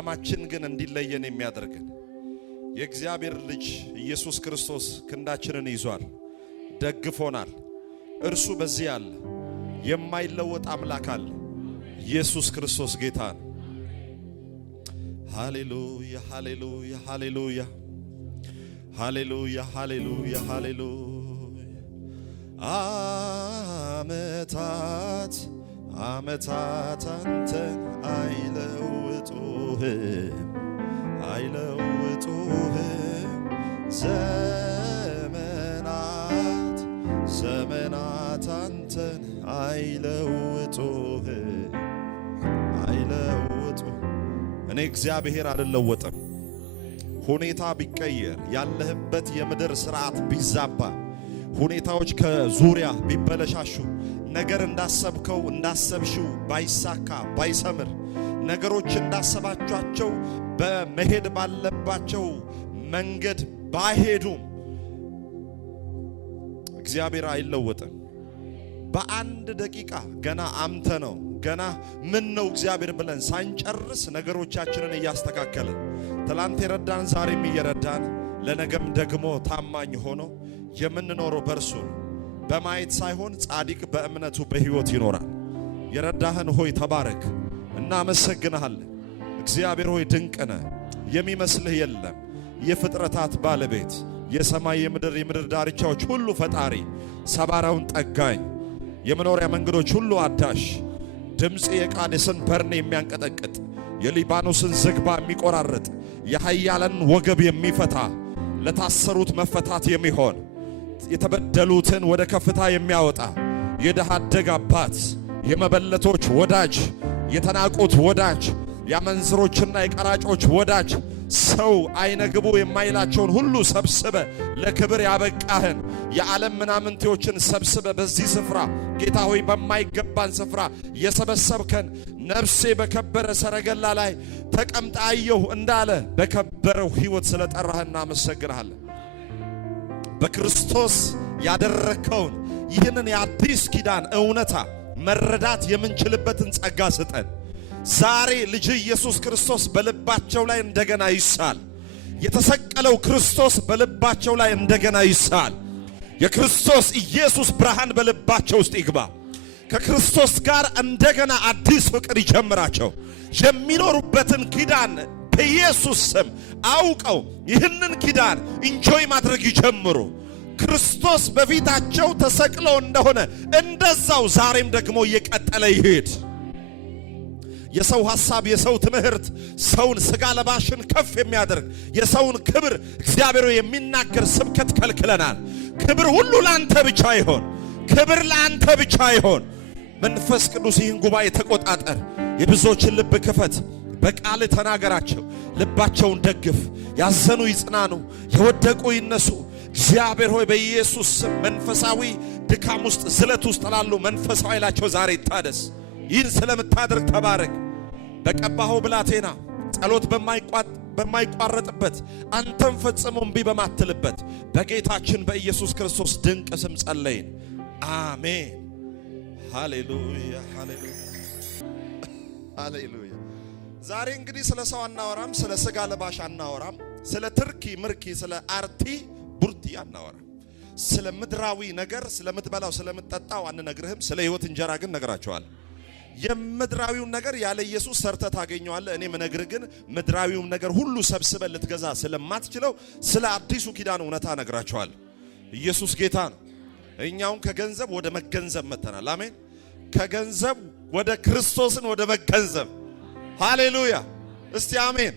ዓላማችን ግን እንዲለየን የሚያደርገን የእግዚአብሔር ልጅ ኢየሱስ ክርስቶስ ክንዳችንን ይዟል፣ ደግፎናል። እርሱ በዚህ አለ። የማይለወጥ አምላክ አለ። ኢየሱስ ክርስቶስ ጌታ ነው። ሃሌሉያ ሃሌሉያ ሃሌሉያ ሃሌሉያ ሃሌሉያ ሃሌሉያ። ዓመታት ዓመታት አንተን አይለውጡህም አይለውጡህም። ዘመናት ዘመናት አንተን አይለውጡህም አይለውጡህም። እኔ እግዚአብሔር አልለወጥም። ሁኔታ ቢቀየር፣ ያለህበት የምድር ስርዓት ቢዛባ፣ ሁኔታዎች ከዙሪያ ቢበለሻሹ፣ ነገር እንዳሰብከው እንዳሰብሽው ባይሳካ ባይሰምር፣ ነገሮች እንዳሰባቻቸው በመሄድ ባለባቸው መንገድ ባይሄዱም እግዚአብሔር አይለወጥም። በአንድ ደቂቃ ገና አምተ ነው ገና ምን ነው እግዚአብሔር ብለን ሳንጨርስ ነገሮቻችንን እያስተካከለን ትላንት የረዳን ዛሬም እየረዳን ለነገም ደግሞ ታማኝ ሆኖ የምንኖረው በርሱ በማየት ሳይሆን ጻድቅ በእምነቱ በሕይወት ይኖራል። የረዳህን ሆይ ተባረክ፣ እናመሰግንሃለን። እግዚአብሔር ሆይ ድንቅ ነህ፣ የሚመስልህ የለም። የፍጥረታት ባለቤት፣ የሰማይ የምድር ዳርቻዎች ሁሉ ፈጣሪ፣ ሰባራውን ጠጋኝ፣ የመኖሪያ መንገዶች ሁሉ አዳሽ፣ ድምፅ የቃዴስን በርኔ የሚያንቀጠቅጥ፣ የሊባኖስን ዝግባ የሚቆራርጥ፣ የኃያላን ወገብ የሚፈታ፣ ለታሰሩት መፈታት የሚሆን፣ የተበደሉትን ወደ ከፍታ የሚያወጣ፣ የድሃ አደግ አባት፣ የመበለቶች ወዳጅ፣ የተናቁት ወዳጅ፣ የአመንዝሮችና የቀራጮች ወዳጅ፣ ሰው አይነግቡ የማይላቸውን ሁሉ ሰብስበ ለክብር ያበቃህን የዓለም ምናምንቴዎችን ሰብስበ በዚህ ስፍራ ጌታ ሆይ በማይገባን ስፍራ የሰበሰብከን ነፍሴ በከበረ ሰረገላ ላይ ተቀምጣ አየሁ እንዳለ በከበረው ሕይወት ስለጠራህና እናመሰግንሃለን። በክርስቶስ ያደረከውን ይህንን የአዲስ ኪዳን እውነታ መረዳት የምንችልበትን ጸጋ ስጠን። ዛሬ ልጅ ኢየሱስ ክርስቶስ በልባቸው ላይ እንደገና ይሳል። የተሰቀለው ክርስቶስ በልባቸው ላይ እንደገና ይሳል። የክርስቶስ ኢየሱስ ብርሃን በልባቸው ውስጥ ይግባ። ከክርስቶስ ጋር እንደገና አዲስ ፍቅር ይጀምራቸው። የሚኖሩበትን ኪዳን በኢየሱስ ስም አውቀው ይህንን ኪዳን ኢንጆይ ማድረግ ይጀምሩ። ክርስቶስ በፊታቸው ተሰቅሎ እንደሆነ እንደዛው ዛሬም ደግሞ እየቀጠለ ይሄድ። የሰው ሐሳብ፣ የሰው ትምህርት ሰውን ስጋ ለባሽን ከፍ የሚያደርግ የሰውን ክብር እግዚአብሔር የሚናገር ስብከት ከልክለናል። ክብር ሁሉ ላንተ ብቻ ይሆን። ክብር ላንተ ብቻ ይሆን። መንፈስ ቅዱስ ይህን ጉባኤ ተቆጣጠር። የብዙዎችን ልብ ክፈት። በቃል ተናገራቸው። ልባቸውን ደግፍ። ያዘኑ ይጽናኑ፣ የወደቁ ይነሱ። እግዚአብሔር ሆይ በኢየሱስ ስም መንፈሳዊ ድካም ውስጥ ዝለት ውስጥ ላሉ መንፈሳዊ ኃይላቸው ዛሬ ይታደስ። ይህን ስለምታደርግ ተባረክ። በቀባኸው ብላቴና ጸሎት በማይቋረጥበት አንተም ፈጽሞ እምቢ በማትልበት በጌታችን በኢየሱስ ክርስቶስ ድንቅ ስም ጸለይን። አሜን። ሃሌሉያ ሃሌሉያ ሃሌሉያ። ዛሬ እንግዲህ ስለ ሰው አናወራም፣ ስለ ስጋ ለባሽ አናወራም፣ ስለ ትርኪ ምርኪ፣ ስለ አርቲ ቡርቲ አናወራም። ስለ ምድራዊ ነገር ስለምትበላው ስለምትጠጣው አንነግርህም። ስለ ሕይወት እንጀራ ግን ነግራቸዋል። የምድራዊውን ነገር ያለ ኢየሱስ ሰርተ ታገኘዋለህ። እኔ ምነግርህ ግን ምድራዊውን ነገር ሁሉ ሰብስበ ልትገዛ ስለማትችለው ስለ አዲሱ ኪዳን እውነታ ነግራቸዋል። ኢየሱስ ጌታ ነው። እኛውን ከገንዘብ ወደ መገንዘብ መተናል። አሜን። ከገንዘብ ወደ ክርስቶስን ወደ መገንዘብ። ሃሌሉያ። እስቲ አሜን።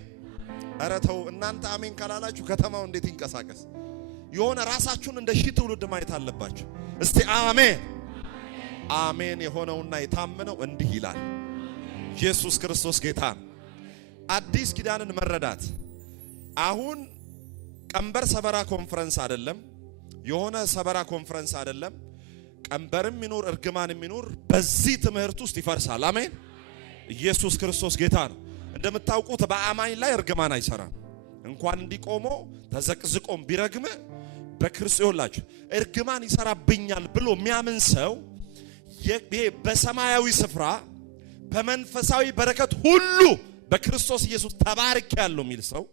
ኧረ ተው እናንተ አሜን ካላላችሁ ከተማው እንዴት ይንቀሳቀስ? የሆነ ራሳችሁን እንደ ሺህ ትውልድ ማየት አለባችሁ። እስቲ አሜን። አሜን የሆነውና የታመነው እንዲህ ይላል። ኢየሱስ ክርስቶስ ጌታ ነው። አዲስ ኪዳንን መረዳት አሁን ቀንበር ሰበራ ኮንፈረንስ አይደለም። የሆነ ሰበራ ኮንፈረንስ አይደለም። ቀንበርም ይኑር እርግማንም ይኑር በዚህ ትምህርት ውስጥ ይፈርሳል። አሜን። ኢየሱስ ክርስቶስ ጌታ ነው። እንደምታውቁት በአማኝ ላይ እርግማን አይሰራም። እንኳን እንዲቆሞ ተዘቅዝቆም ቢረግም በክርስቶስ ይላችሁ እርግማን ይሰራብኛል ብሎ የሚያምን ሰው በሰማያዊ ስፍራ በመንፈሳዊ በረከት ሁሉ በክርስቶስ ኢየሱስ ተባርኬያለሁ የሚል ሰው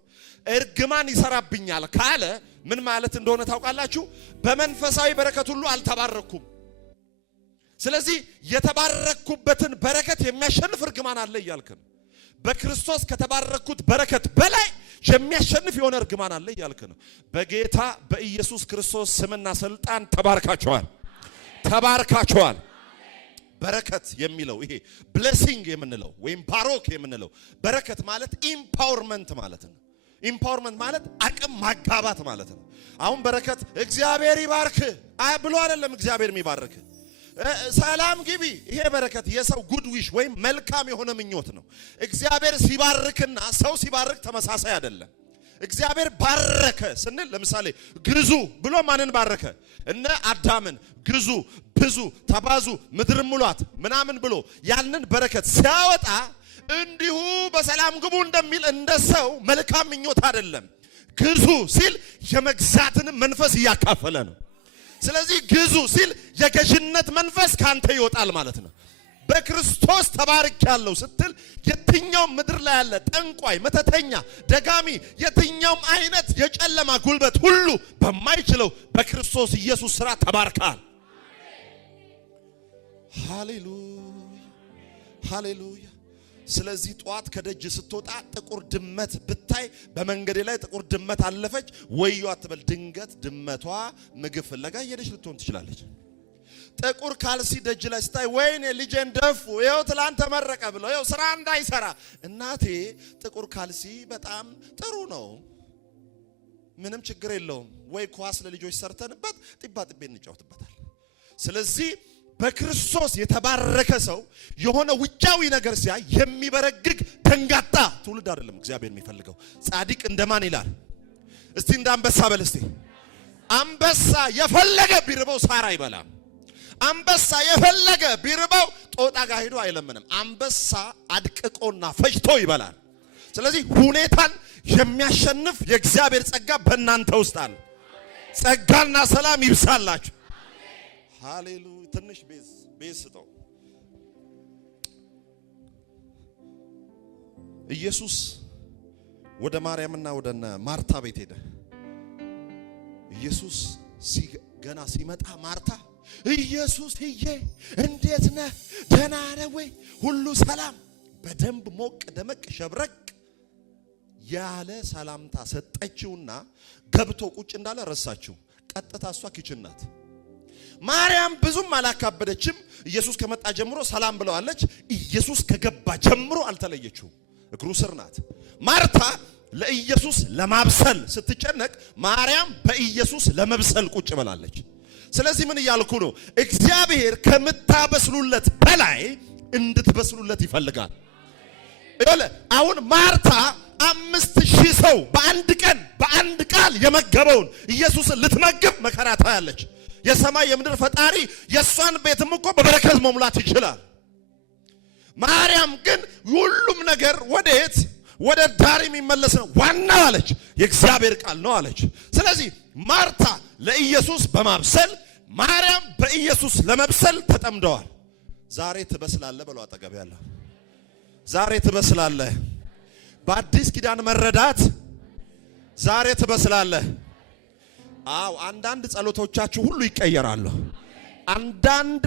እርግማን ይሰራብኛል ካለ ምን ማለት እንደሆነ ታውቃላችሁ? በመንፈሳዊ በረከት ሁሉ አልተባረኩም። ስለዚህ የተባረኩበትን በረከት የሚያሸንፍ እርግማን አለ እያልክ ነው። በክርስቶስ ከተባረኩት በረከት በላይ የሚያሸንፍ የሆነ እርግማን አለ እያልክ ነው። በጌታ በኢየሱስ ክርስቶስ ስምና ስልጣን ተባርካቸዋል፣ ተባርካቸዋል። በረከት የሚለው ይሄ ብሌሲንግ የምንለው ወይም ባሮክ የምንለው በረከት ማለት ኢምፓወርመንት ማለት ነው። ኢምፓወርመንት ማለት አቅም ማጋባት ማለት ነው። አሁን በረከት እግዚአብሔር ይባርክ ብሎ አይደለም እግዚአብሔር የሚባርክ። ሰላም ግቢ፣ ይሄ በረከት የሰው ጉድ ዊሽ ወይም መልካም የሆነ ምኞት ነው። እግዚአብሔር ሲባርክና ሰው ሲባርክ ተመሳሳይ አይደለም። እግዚአብሔር ባረከ ስንል ለምሳሌ ግዙ ብሎ ማንን ባረከ? እነ አዳምን ግዙ፣ ብዙ፣ ተባዙ፣ ምድር ሙሏት ምናምን ብሎ ያንን በረከት ሲያወጣ እንዲሁ በሰላም ግቡ እንደሚል እንደ ሰው መልካም ምኞት አይደለም። ግዙ ሲል የመግዛትን መንፈስ እያካፈለ ነው። ስለዚህ ግዙ ሲል የገዥነት መንፈስ ካንተ ይወጣል ማለት ነው። በክርስቶስ ተባርኬያለሁ ስትል የትኛውም ምድር ላይ ያለ ጠንቋይ፣ መተተኛ፣ ደጋሚ፣ የትኛውም አይነት የጨለማ ጉልበት ሁሉ በማይችለው በክርስቶስ ኢየሱስ ሥራ ተባርካል። ሃሌሉያ ሃሌሉያ። ስለዚህ ጧት ከደጅ ስትወጣ ጥቁር ድመት ብታይ በመንገድ ላይ ጥቁር ድመት አለፈች ወዮ አትበል። ድንገት ድመቷ ምግብ ፍለጋ እየሄደች ልትሆን ትችላለች። ጥቁር ካልሲ ደጅ ላይ ስታይ ወይኔ ልጄን ደፉ፣ ይኸው ትላንት ተመረቀ ብለው ይኸው ስራ እንዳይሰራ። እናቴ ጥቁር ካልሲ በጣም ጥሩ ነው፣ ምንም ችግር የለውም፣ ወይ ኳስ ለልጆች ሰርተንበት ጢባ ጢቤ እንጫወትበታል። ስለዚህ በክርስቶስ የተባረከ ሰው የሆነ ውጫዊ ነገር ሲያይ የሚበረግግ ደንጋጣ ትውልድ አይደለም እግዚአብሔር የሚፈልገው። ጻድቅ እንደማን ይላል? እስቲ እንደ አንበሳ በል እስቲ። አንበሳ የፈለገ ቢርበው ሳር አይበላም። አንበሳ የፈለገ ቢርበው ጦጣ ጋር ሄዶ አይለምንም። አንበሳ አድቅቆና ፈጅቶ ይበላል። ስለዚህ ሁኔታን የሚያሸንፍ የእግዚአብሔር ጸጋ በእናንተ ውስጥ አለ። ጸጋና ሰላም ይብዛላችሁ። ሃሌሉያ። ትንሽ ቤዝ ስጠው። ኢየሱስ ወደ ማርያምና ወደ ማርታ ቤት ሄደ። ኢየሱስ ገና ሲመጣ ማርታ ኢየሱስዬ እንዴት ነህ? ደህና ነህ ወይ? ሁሉ ሰላም? በደንብ ሞቅ ደመቅ ሸብረቅ ያለ ሰላምታ ሰጠችውና ገብቶ ቁጭ እንዳለ ረሳችው። ቀጥታ እሷ ኪችን ናት። ማርያም ብዙም አላካበደችም። ኢየሱስ ከመጣ ጀምሮ ሰላም ብለዋለች። ኢየሱስ ከገባ ጀምሮ አልተለየችው፣ እግሩ ስር ናት። ማርታ ለኢየሱስ ለማብሰል ስትጨነቅ፣ ማርያም በኢየሱስ ለመብሰል ቁጭ ብላለች። ስለዚህ ምን እያልኩ ነው? እግዚአብሔር ከምታበስሉለት በላይ እንድትበስሉለት ይፈልጋል። አሁን ማርታ 5000 ሰው በአንድ ቀን በአንድ ቃል የመገበውን ኢየሱስን ልትመግብ መከራ ታያለች። የሰማይ የምድር ፈጣሪ የሷን ቤትም እኮ በበረከት መሙላት ይችላል። ማርያም ግን ሁሉም ነገር ወዴት? ወደ ዳር የሚመለስ ነው። ዋና አለች የእግዚአብሔር ቃል ነው አለች። ስለዚህ ማርታ ለኢየሱስ በማብሰል ማርያም በኢየሱስ ለመብሰል ተጠምደዋል። ዛሬ ትበስላለህ በለው አጠገብ ያለ። ዛሬ ትበስላለህ። በአዲስ ኪዳን መረዳት ዛሬ ትበስላለህ። አው አንዳንድ ጸሎቶቻችሁ ሁሉ ይቀየራሉ። አንዳንድ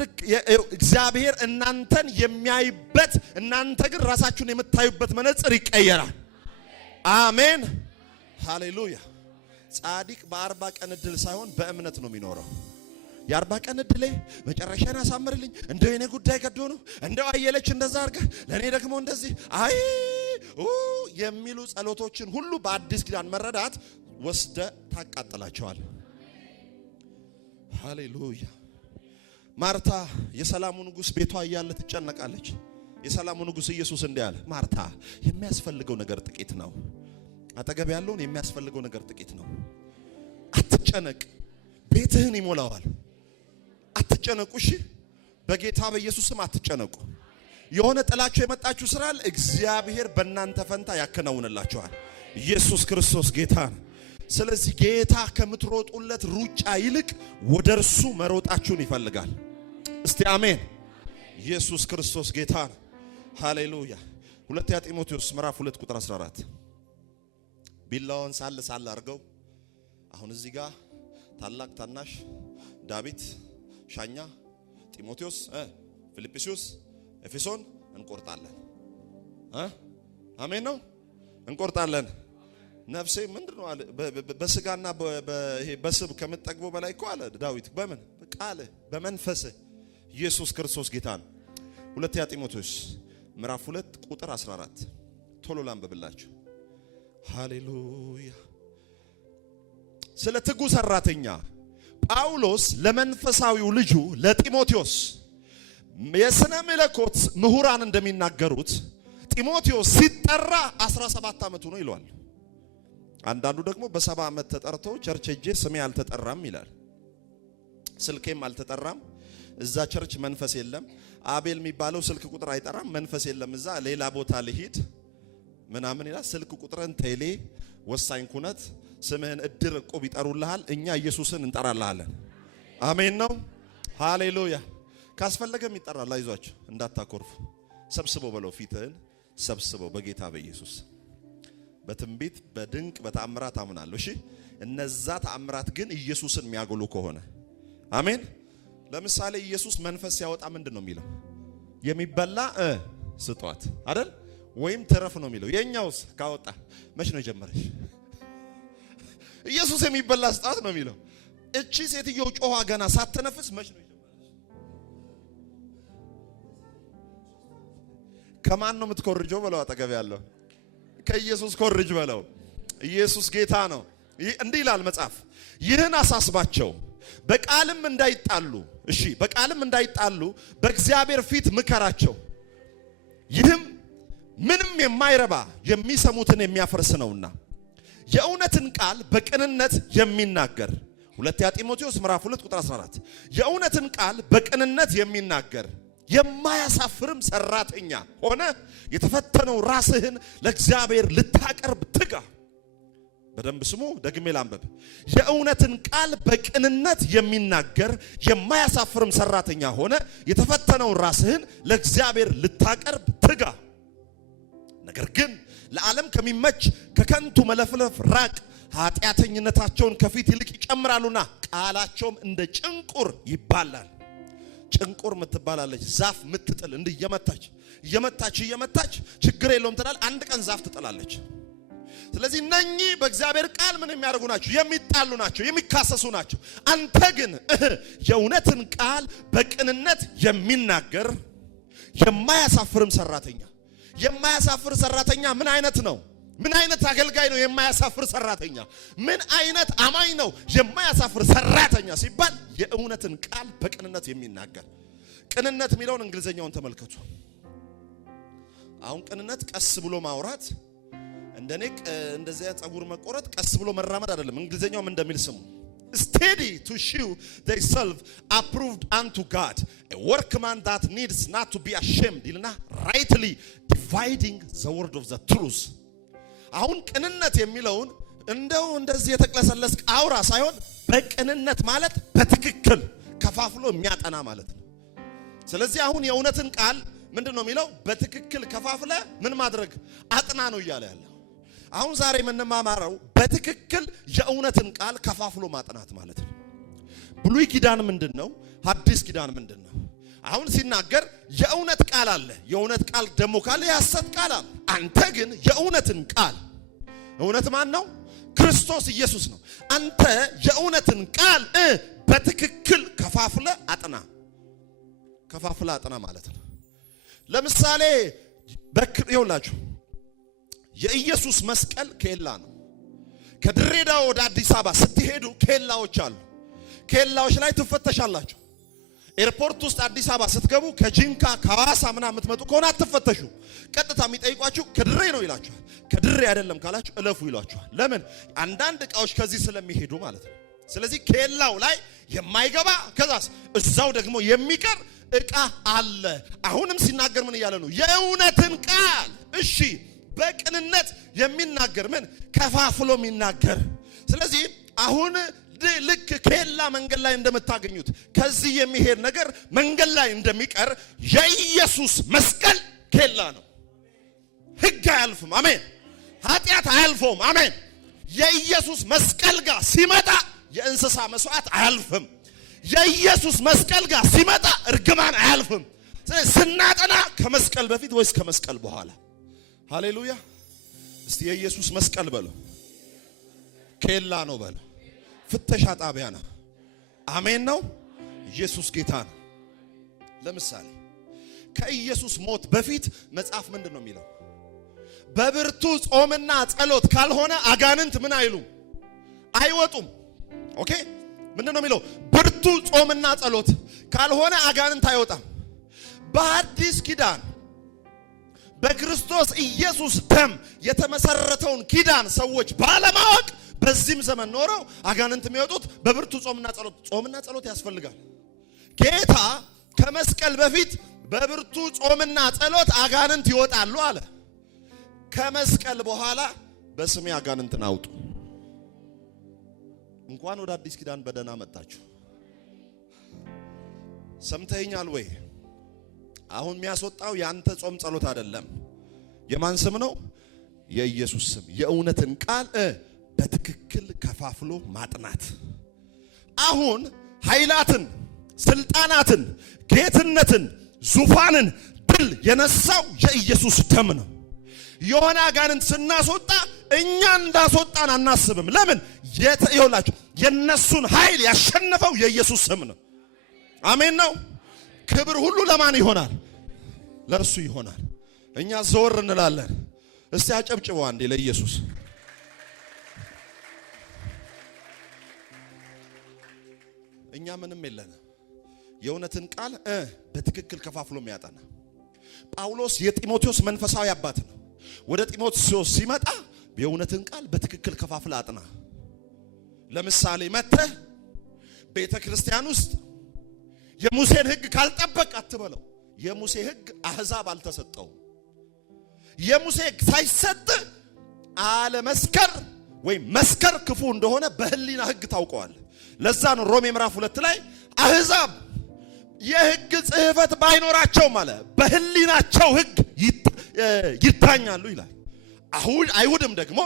እግዚአብሔር እናንተን የሚያይበት እናንተ ግን ራሳችሁን የምታዩበት መነጽር ይቀየራል። አሜን ሃሌሉያ። ጻድቅ በ40 ቀን እድል ሳይሆን በእምነት ነው የሚኖረው። የ40 ቀን እድሌ መጨረሻን አሳምርልኝ፣ እንደው የኔ ጉዳይ ገዶ ነው፣ እንደው አየለች እንደዛ አርገ ለኔ ደግሞ እንደዚህ አይ የሚሉ ጸሎቶችን ሁሉ በአዲስ ኪዳን መረዳት ወስደ ታቃጥላቸዋል። ሃሌሉያ። ማርታ የሰላሙ ንጉስ ቤቷ እያለ ትጨነቃለች። የሰላሙ ንጉስ ኢየሱስ እንዲህ አለ፣ ማርታ የሚያስፈልገው ነገር ጥቂት ነው። አጠገብ ያለውን የሚያስፈልገው ነገር ጥቂት ነው። አትጨነቅ፣ ቤትህን ይሞላዋል። አትጨነቁ። እሺ፣ በጌታ በኢየሱስ ስም አትጨነቁ። የሆነ ጥላችሁ የመጣችሁ ስራ አለ፣ እግዚአብሔር በእናንተ ፈንታ ያከናውንላችኋል። ኢየሱስ ክርስቶስ ጌታ ነው። ስለዚህ ጌታ ከምትሮጡለት ሩጫ ይልቅ ወደ እርሱ መሮጣችሁን ይፈልጋል። እስቲ አሜን። ኢየሱስ ክርስቶስ ጌታ ነው። ሃሌሉያ። ሁለተኛ ጢሞቴዎስ ምዕራፍ 2 ቁጥር 14 ቢላውን ሳል አርገው አሁን እዚህ ጋር ታላቅ ታናሽ ዳዊት ሻኛ ጢሞቴዎስ ፊልጵስዩስ ኤፌሶን እንቆርጣለን አሜን ነው እንቆርጣለን ነፍሴ ምንድነው አለ በስጋና በይሄ በስብ ከመጠግቦ በላይ እኮ አለ ዳዊት በምን ቃል በመንፈስ ኢየሱስ ክርስቶስ ጌታ ነው ሁለተኛ ጢሞቴዎስ ምዕራፍ 2 ቁጥር 14 ቶሎ ላንብብላችሁ ሃሌሉያ ስለ ትጉ ሰራተኛ ጳውሎስ ለመንፈሳዊው ልጁ ለጢሞቴዎስ የሥነ መለኮት ምሁራን እንደሚናገሩት ጢሞቴዎስ ሲጠራ 17 ዓመቱ ነው ይሏል አንዳንዱ ደግሞ በ7 ዓመት ተጠርቶ ቸርች ሄጄ ስሜ አልተጠራም ይላል ስልኬም አልተጠራም እዛ ቸርች መንፈስ የለም አቤል የሚባለው ስልክ ቁጥር አይጠራም መንፈስ የለም እዛ ሌላ ቦታ ልሂድ ምናምን ይላል ስልክ ቁጥርን ቴሌ ወሳኝ ኩነት ስምህን እድር እቆብ ይጠሩልሃል እኛ ኢየሱስን እንጠራልሃለን አሜን ነው ሃሌሉያ ካስፈለገም ይጠራል አይዟችሁ እንዳታኮርፉ ሰብስበው በለው ፊትህን ሰብስበው በጌታ በኢየሱስ በትንቢት በድንቅ በተአምራት አምናለሁ እሺ እነዛ ተአምራት ግን ኢየሱስን የሚያጎሉ ከሆነ አሜን ለምሳሌ ኢየሱስ መንፈስ ሲያወጣ ምንድነው የሚለው የሚበላ ስጧት አይደል ወይም ተረፍ ነው የሚለው የኛውስ ካወጣ መች ነው ጀመረሽ ኢየሱስ የሚበላ ስጧት ነው የሚለው እቺ ሴትዮ ጮኻ ገና ሳትነፍስ መች ነው ጀመረሽ ከማን ነው የምትኮርጆው በለው አጠገብ ያለው ከኢየሱስ ኮርጅ በለው ኢየሱስ ጌታ ነው እንዲህ ይላል መጽሐፍ ይህን አሳስባቸው በቃልም እንዳይጣሉ እሺ በቃልም እንዳይጣሉ በእግዚአብሔር ፊት ምከራቸው ይህም ምንም የማይረባ የሚሰሙትን የሚያፈርስ ነውና የእውነትን ቃል በቅንነት የሚናገር ሁለተኛ ጢሞቴዎስ ምዕራፍ 2 ቁጥር 14 የእውነትን ቃል በቅንነት የሚናገር የማያሳፍርም ሰራተኛ ሆነ የተፈተነው ራስህን ለእግዚአብሔር ልታቀርብ ትጋ በደንብ ስሙ ደግሜ ላንብብ የእውነትን ቃል በቅንነት የሚናገር የማያሳፍርም ሰራተኛ ሆነ የተፈተነው ራስህን ለእግዚአብሔር ልታቀርብ ትጋ ነገር ግን ለዓለም ከሚመች ከከንቱ መለፍለፍ ራቅ ኃጢአተኝነታቸውን ከፊት ይልቅ ይጨምራሉና ቃላቸውም እንደ ጭንቁር ይባላል ጭንቁር ምትባላለች ዛፍ ምትጥል እንዲህ የመታች ችግር የለውም ትላል አንድ ቀን ዛፍ ትጥላለች ስለዚህ እነኚህ በእግዚአብሔር ቃል ምን የሚያደርጉ ናቸው የሚጣሉ ናቸው የሚካሰሱ ናቸው አንተ ግን የእውነትን ቃል በቅንነት የሚናገር የማያሳፍርም ሰራተኛ ምን አይነት ነው ምን አይነት አገልጋይ ነው የማያሳፍር ሰራተኛ ምን አይነት አማኝ ነው የማያሳፍር ሰራተኛ ሲባል የእውነትን ቃል በቅንነት የሚናገር ቅንነት የሚለውን እንግሊዘኛውን ተመልከቱ አሁን ቅንነት ቀስ ብሎ ማውራት እንደኔ እንደዚያ ጸጉር መቆረጥ ቀስ ብሎ መራመድ አይደለም እንግሊዘኛውም እንደሚል ስሙ steady to show themselves approved unto God a workman that needs not to be ashamed ይልና rightly dividing the word of the truth አሁን ቅንነት የሚለውን እንደው እንደዚህ የተቅለሰለስ አውራ ሳይሆን በቅንነት ማለት በትክክል ከፋፍሎ የሚያጠና ማለት ነው ስለዚህ አሁን የእውነትን ቃል ምንድነው የሚለው በትክክል ከፋፍለ ምን ማድረግ አጥና ነው ይያለ ያለው አሁን ዛሬ የምንማማረው በትክክል የእውነትን ቃል ከፋፍሎ ማጥናት ማለት ነው ብሉይ ኪዳን ምንድነው ሐዲስ ኪዳን ምንድነው አሁን ሲናገር የእውነት ቃል አለ የእውነት ቃል ደሞ ካለ የሐሰት ቃል አለ አንተ ግን የእውነትን ቃል እውነት ማን ነው ክርስቶስ ኢየሱስ ነው አንተ የእውነትን ቃል በትክክል ከፋፍለ አጥና ማለት ነው ለምሳሌ ይኸውላችሁ የኢየሱስ መስቀል ኬላ ነው ከድሬዳዋ ወደ አዲስ አበባ ስትሄዱ ኬላዎች አሉ ኬላዎች ላይ ትፈተሻላችሁ ኤርፖርት ውስጥ አዲስ አበባ ስትገቡ ከጂንካ ከሐዋሳ ምናምን የምትመጡ ከሆነ አትፈተሹ ቀጥታ የሚጠይቋችሁ ከድሬ ነው ይላችኋል ከድሬ አይደለም ካላችሁ እለፉ ይሏችኋል ለምን አንዳንድ እቃዎች ከዚህ ስለሚሄዱ ማለት ነው ስለዚህ ኬላው ላይ የማይገባ ከዛስ እዛው ደግሞ የሚቀር እቃ አለ አሁንም ሲናገር ምን ይያለ ነው የእውነትን ቃል እሺ በቅንነት የሚናገር ምን ከፋፍሎ የሚናገር ስለዚህ አሁን ልክ ኬላ መንገድ ላይ እንደምታገኙት ከዚህ የሚሄድ ነገር መንገድ ላይ እንደሚቀር የኢየሱስ መስቀል ኬላ ነው ሕግ አያልፍም። አሜን። ኃጢአት አያልፈውም። አሜን። የኢየሱስ መስቀል ጋር ሲመጣ የእንስሳ መስዋዕት አያልፍም። የኢየሱስ መስቀል ጋር ሲመጣ እርግማን አያልፍም። ስናጠና ከመስቀል በፊት ወይስ ከመስቀል በኋላ? ሃሌሉያ። እስቲ የኢየሱስ መስቀል በሉ። ኬላ ነው በሉ። ፍተሻ ጣቢያ ነው። አሜን ነው። ኢየሱስ ጌታ ነው። ለምሳሌ ከኢየሱስ ሞት በፊት መጽሐፍ ምንድን ነው የሚለው? በብርቱ ጾምና ጸሎት ካልሆነ አጋንንት ምን አይሉም? አይወጡም። ኦኬ። ምንድን ነው የሚለው? ብርቱ ጾምና ጸሎት ካልሆነ አጋንንት አይወጣም። በአዲስ ኪዳን በክርስቶስ ኢየሱስ ደም የተመሰረተውን ኪዳን ሰዎች ባለማወቅ በዚህም ዘመን ኖረው አጋንንት የሚወጡት በብርቱ ጾምና ጸሎት። ጾምና ጸሎት ያስፈልጋል። ጌታ ከመስቀል በፊት በብርቱ ጾምና ጸሎት አጋንንት ይወጣሉ አለ። ከመስቀል በኋላ በስሜ አጋንንትን አውጡ። እንኳን ወደ አዲስ ኪዳን በደህና መጣችሁ። ሰምተኛል ወይ? አሁን የሚያስወጣው ያንተ ጾም ጸሎት አይደለም። የማን ስም ነው? የኢየሱስ ስም። የእውነትን ቃል በትክክል ከፋፍሎ ማጥናት። አሁን ኃይላትን፣ ስልጣናትን፣ ጌትነትን፣ ዙፋንን ድል የነሳው የኢየሱስ ደም ነው። የሆነ አጋንንት ስናስወጣ እኛ እንዳስወጣን አናስብም። ለምን? ይኸውላችሁ የነሱን ኃይል ያሸነፈው የኢየሱስ ስም ነው። አሜን ነው። ክብር ሁሉ ለማን ይሆናል? ለእርሱ ይሆናል። እኛ ዘወር እንላለን። እስቲ አጨብጭበው አንዴ ለኢየሱስ። እኛ ምንም የለንም። የእውነትን ቃል በትክክል ከፋፍሎ የሚያጠና ጳውሎስ የጢሞቴዎስ መንፈሳዊ አባት ነው። ወደ ጢሞቴዎስ ሲመጣ የእውነትን ቃል በትክክል ከፋፍለ አጥና። ለምሳሌ መተህ ቤተ ክርስቲያን ውስጥ የሙሴን ሕግ ካልጠበቅ አትበለው። የሙሴ ሕግ አሕዛብ አልተሰጠው። የሙሴ ሕግ ሳይሰጥ አለመስከር ወይም መስከር ክፉ እንደሆነ በህሊና ሕግ ታውቀዋል። ለዛ ነው ሮሜ ምዕራፍ 2 ላይ አሕዛብ የሕግ ጽሕፈት ባይኖራቸው ማለት በህሊናቸው ሕግ ይዳኛሉ ይላል። አይሁድም ደግሞ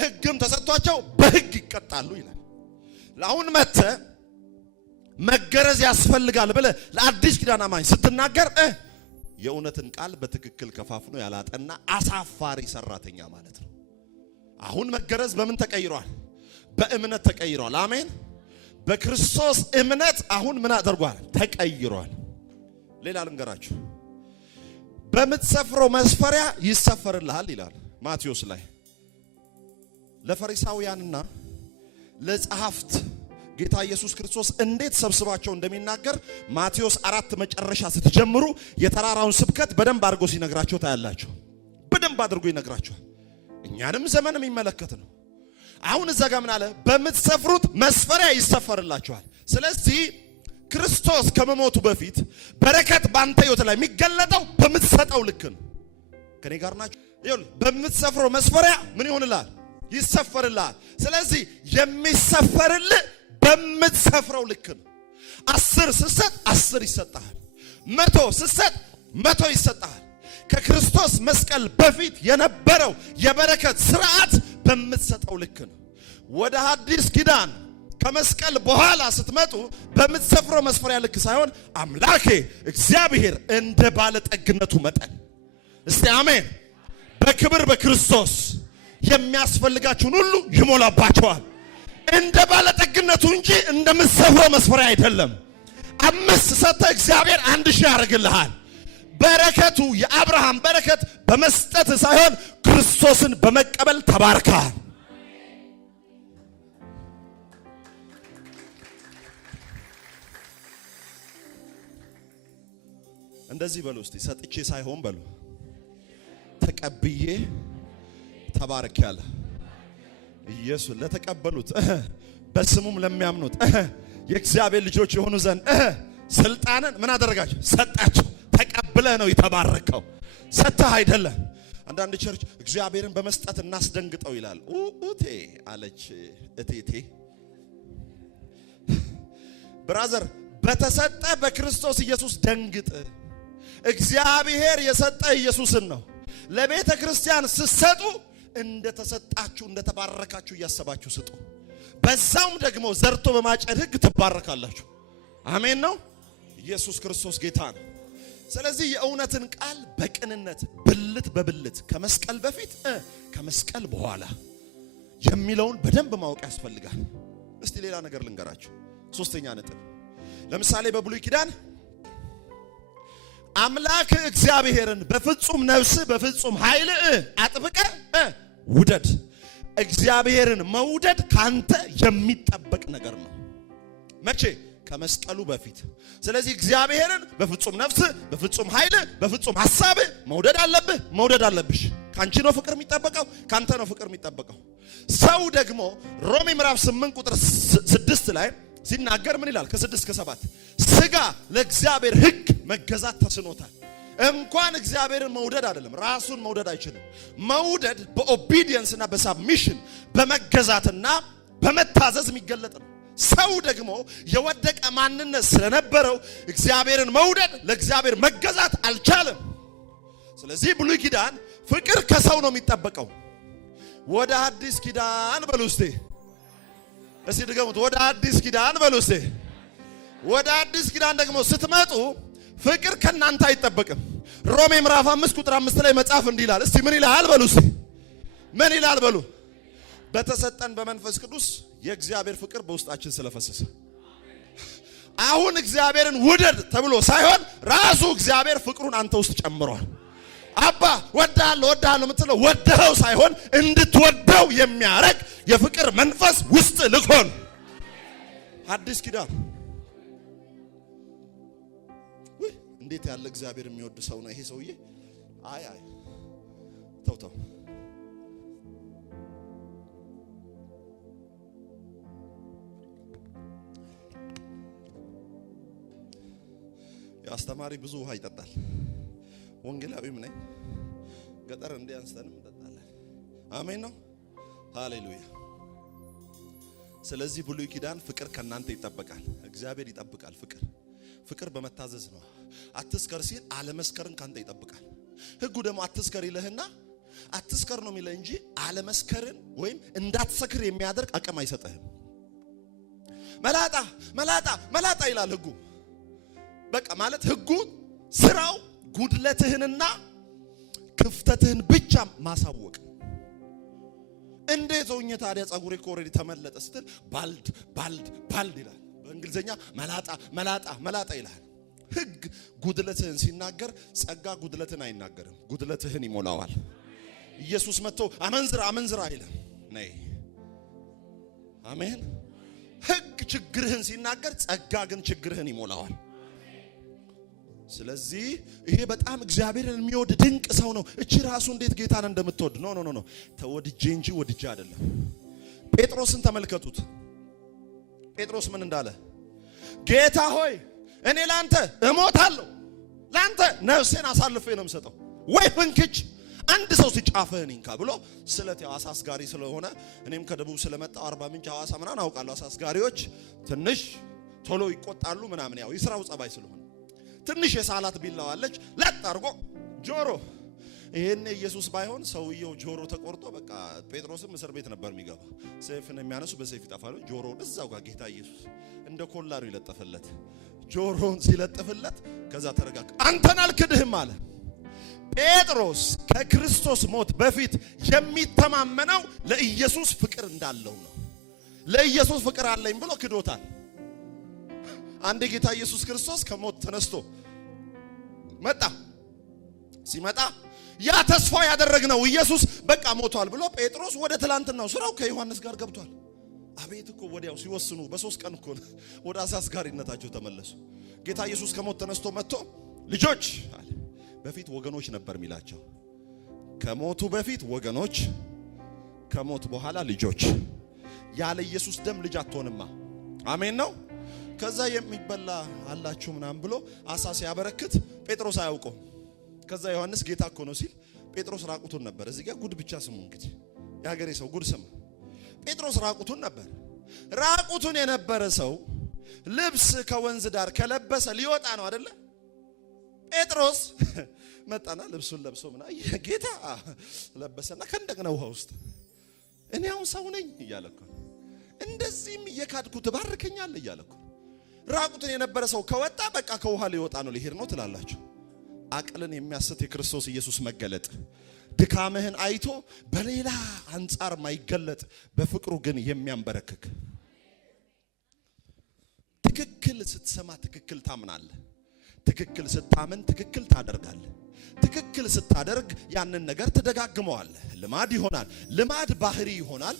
ሕግም ተሰጥቷቸው በሕግ ይቀጣሉ ይላል። ለአሁን መተህ መገረዝ ያስፈልጋል ብለህ ለአዲስ ኪዳን አማኝ ስትናገር የእውነትን ቃል በትክክል ከፋፍኖ ያላጠና አሳፋሪ ሰራተኛ ማለት ነው። አሁን መገረዝ በምን ተቀይሯል? በእምነት ተቀይሯል። አሜን። በክርስቶስ እምነት አሁን ምን አድርጓል? ተቀይሯል። ሌላ ልንገራችሁ። በምትሰፍረው መስፈሪያ ይሰፈርልሃል ይላል ማቴዎስ ላይ። ለፈሪሳውያንና ለጸሐፍት ጌታ ኢየሱስ ክርስቶስ እንዴት ሰብስባቸው እንደሚናገር ማቴዎስ 4 መጨረሻ ስትጀምሩ የተራራውን ስብከት በደንብ አድርጎ ሲነግራቸው ታያላችሁ። በደንብ አድርጎ ይነግራቸዋል። እኛንም ዘመን የሚመለከት ነው። አሁን እዛ ጋር ምን አለ? በምትሰፍሩት መስፈሪያ ይሰፈርላችኋል። ስለዚህ ክርስቶስ ከመሞቱ በፊት በረከት ባንተ ሕይወት ላይ የሚገለጠው በምትሰጠው ልክ ነው። ከኔ ጋር ናችሁ? ይኸውልህ በምትሰፍረው መስፈሪያ ምን ይሆንልሃል? ይሰፈርልሃል። ስለዚህ የሚሰፈርልህ በምትሰፍረው ልክ ነው። 10 ስትሰጥ 10 ይሰጣል። 100 ስትሰጥ 100 ይሰጣል። ከክርስቶስ መስቀል በፊት የነበረው የበረከት ስርዓት በምትሰጠው ልክ ነው። ወደ አዲስ ኪዳን ከመስቀል በኋላ ስትመጡ በምትሰፍረው መስፈሪያ ልክ ሳይሆን አምላኬ እግዚአብሔር እንደ ባለጠግነቱ መጠን፣ እስቲ አሜን፣ በክብር በክርስቶስ የሚያስፈልጋችሁን ሁሉ ይሞላባቸዋል። እንደ ባለጠግነቱ እንጂ እንደምትሰፍረው መስፈሪያ አይደለም። 5 ሰጥተህ እግዚአብሔር 1000 ያደርግልሃል። በረከቱ የአብርሃም በረከት በመስጠት ሳይሆን ክርስቶስን በመቀበል ተባርከሃል። እንደዚህ በሉ እስቲ፣ ሰጥቼ ሳይሆን በሉ ተቀብዬ ተባርኬያለሁ። ኢየሱስ ለተቀበሉት በስሙም ለሚያምኑት የእግዚአብሔር ልጆች የሆኑ ዘንድ ስልጣንን ምን አደረጋቸው? ሰጣቸው። ተቀብለህ ነው የተባረከው፣ ሰጥተህ አይደለም። አንዳንድ ቸርች እግዚአብሔርን በመስጠት እናስደንግጠው ይላል። ኡቴ አለች እቴቴ። ብራዘር በተሰጠ በክርስቶስ ኢየሱስ ደንግጥ። እግዚአብሔር የሰጠ ኢየሱስን ነው። ለቤተ ክርስቲያን ስትሰጡ እንደተሰጣችሁ እንደተባረካችሁ እያሰባችሁ ስጡ። በዛውም ደግሞ ዘርቶ በማጨድ ሕግ ትባረካላችሁ። አሜን ነው። ኢየሱስ ክርስቶስ ጌታ ነው። ስለዚህ የእውነትን ቃል በቅንነት ብልት በብልት ከመስቀል በፊት ከመስቀል በኋላ የሚለውን በደንብ ማወቅ ያስፈልጋል። እስቲ ሌላ ነገር ልንገራችሁ። ሶስተኛ ነጥብ፣ ለምሳሌ በብሉይ ኪዳን አምላክ እግዚአብሔርን በፍጹም ነፍስ በፍጹም ኃይል አጥብቀ ውደድ። እግዚአብሔርን መውደድ ካንተ የሚጠበቅ ነገር ነው። መቼ? ከመስቀሉ በፊት። ስለዚህ እግዚአብሔርን በፍጹም ነፍስ በፍጹም ኃይል በፍጹም ሐሳብ መውደድ አለብህ፣ መውደድ አለብሽ። ካንቺ ነው ፍቅር የሚጠበቀው፣ ካንተ ነው ፍቅር የሚጠበቀው። ሰው ደግሞ ሮሜ ምዕራፍ 8 ቁጥር 6 ላይ ሲናገር ምን ይላል? ከ6 እስከ 7 ስጋ ለእግዚአብሔር ሕግ መገዛት ተስኖታል። እንኳን እግዚአብሔርን መውደድ አይደለም ራሱን መውደድ አይችልም። መውደድ በኦቢዲየንስ እና በሳብሚሽን በመገዛትና በመታዘዝ የሚገለጥ ነው። ሰው ደግሞ የወደቀ ማንነት ስለነበረው እግዚአብሔርን መውደድ ለእግዚአብሔር መገዛት አልቻለም። ስለዚህ ብሉይ ኪዳን ፍቅር ከሰው ነው የሚጠበቀው። ወደ አዲስ ኪዳን በሉ እስቲ ድገሙት። ወደ አዲስ ኪዳን በሉ እስቲ። ወደ አዲስ ኪዳን ደግሞ ስትመጡ ፍቅር ከናንተ አይጠበቅም። ሮሜ ምዕራፍ 5 ቁጥር 5 ላይ መጽሐፍ እንዲህ ይላል። እስቲ ምን ይላል በሉ እስቲ። ምን ይላል በሉ? በተሰጠን በመንፈስ ቅዱስ የእግዚአብሔር ፍቅር በውስጣችን ስለፈሰሰ። አሁን እግዚአብሔርን ውደድ ተብሎ ሳይሆን ራሱ እግዚአብሔር ፍቅሩን አንተ ውስጥ ጨምሯል። አባ ወዳለሁ የምትለው ወደኸው ሳይሆን እንድትወደው የሚያረግ የፍቅር መንፈስ ውስጥ ልኮን አዲስ ኪዳን። እንዴት ያለ እግዚአብሔር የሚወድ ሰው ነው ይሄ ሰውዬ! አይ ተው አስተማሪ ብዙ ውሃ ይጠጣል። ወንጌላዊም ነኝ። ገጠር እንዲያንስተንም እንጠጣለን። አሜን ነው። ሃሌሉያ። ስለዚህ ብሉይ ኪዳን ፍቅር ከናንተ ይጠበቃል። እግዚአብሔር ይጠብቃል። ፍቅር በመታዘዝ ነው። አትስከር ሲል አለመስከርን ካንተ ይጠብቃል። ሕጉ ደግሞ አትስከር ይልህና አትስከር ነው የሚለው እንጂ አለመስከርን ወይም እንዳትሰክር የሚያደርግ አቅም አይሰጥህም። መላጣ ይላል ሕጉ። በቃ ማለት ሕጉ ስራው ጉድለትህንና ክፍተትህን ብቻ ማሳወቅ። እንዴት ሆኜ ታዲያ ጸጉሬ እኮ ኦሬዲ ተመለጠ ስትል ባልድ ይላል። በእንግሊዘኛ መላጣ ይላል። ሕግ ጉድለትህን ሲናገር ጸጋ ጉድለትን አይናገርም፣ ጉድለትህን ይሞላዋል። ኢየሱስ መጥቶ አመንዝራ አይልም። ነይ አሜን። ሕግ ችግርህን ሲናገር ጸጋ ግን ችግርህን ይሞላዋል። ስለዚህ ይሄ በጣም እግዚአብሔርን የሚወድ ድንቅ ሰው ነው። እቺ ራሱ እንዴት ጌታን እንደምትወድ ኖ ተወድጄ እንጂ ወድጄ አይደለም። ጴጥሮስን ተመልከቱት። ጴጥሮስ ምን እንዳለ? ጌታ ሆይ እኔ ላንተ እሞታለሁ፣ ላንተ ነፍሴን አሳልፌ ነው የምሰጠው። ወይ ፍንክች አንድ ሰው ሲጫፈህን እንካ ብሎ ስለት ያው አሳስጋሪ ስለሆነ እኔም ከደቡብ ስለመጣው 40 ምንጭ ሐዋሳ ምናምን አውቃለሁ። አሳስጋሪዎች ትንሽ ቶሎ ይቆጣሉ ምናምን፣ ያው ይስራው ጸባይ ስለሆነ ትንሽ የሳላት ቢላዋለች ለጥ አድርጎ ጆሮ። ይሄኔ ኢየሱስ ባይሆን ሰውየው ጆሮ ተቆርጦ በቃ ጴጥሮስም እስር ቤት ነበር የሚገባ። ሰይፍን የሚያነሱ በሰይፍ ይጠፋሉ። ጆሮውን እዛው ጋር ጌታ ኢየሱስ እንደ ኮላሩ ይለጠፈለት። ጆሮውን ሲለጥፍለት ከዛ ተረጋጋ። አንተን አልክድህም አለ። ጴጥሮስ ከክርስቶስ ሞት በፊት የሚተማመነው ለኢየሱስ ፍቅር እንዳለው ነው። ለኢየሱስ ፍቅር አለኝ ብሎ ክዶታል። አንድ ጌታ ኢየሱስ ክርስቶስ ከሞት ተነስቶ መጣ። ሲመጣ ያ ተስፋ ያደረግነው ኢየሱስ በቃ ሞቷል ብሎ ጴጥሮስ ወደ ትላንትናው ስራው ከዮሐንስ ጋር ገብቷል። አቤት እኮ ወዲያው ሲወስኑ በ3 ቀን እኮ ወደ አሳስጋሪነታቸው ተመለሱ። ጌታ ኢየሱስ ከሞት ተነስቶ መጥቶ ልጆች አለ። በፊት ወገኖች ነበር የሚላቸው። ከሞቱ በፊት ወገኖች፣ ከሞት በኋላ ልጆች። ያለ ኢየሱስ ደም ልጅ አትሆንማ። አሜን ነው። ከዛ የሚበላ አላችሁ ምናምን ብሎ አሳ ሲያበረክት ጴጥሮስ አያውቀው። ከዛ ዮሐንስ ጌታ እኮ ነው ሲል ጴጥሮስ ራቁቱን ነበር። እዚህ ጋር ጉድ ብቻ ስሙ እንግዲህ የሀገሬ ሰው ጉድ ስሙ። ጴጥሮስ ራቁቱን ነበር። ራቁቱን የነበረ ሰው ልብስ ከወንዝ ዳር ከለበሰ ሊወጣ ነው አይደለ? ጴጥሮስ መጣና ልብሱን ለብሶ ምና ጌታ ለበሰና ከእንደገና ውሃ ውስጥ እኔ አሁን ሰው ነኝ እያለኩ እንደዚህም እየካድኩ ትባርከኛለህ እያለኩ ራቁትን የነበረ ሰው ከወጣ በቃ ከውሃ ሊወጣ ነው ሊሄድ ነው ትላላችሁ። አቅልን የሚያስት የክርስቶስ ኢየሱስ መገለጥ ድካምህን አይቶ በሌላ አንጻር ማይገለጥ በፍቅሩ ግን የሚያንበረክክ ትክክል ስትሰማ ትክክል ታምናለህ። ትክክል ስታምን ትክክል ታደርጋለህ። ትክክል ስታደርግ ያንን ነገር ትደጋግመዋለህ። ልማድ ይሆናል። ልማድ ባህሪ ይሆናል።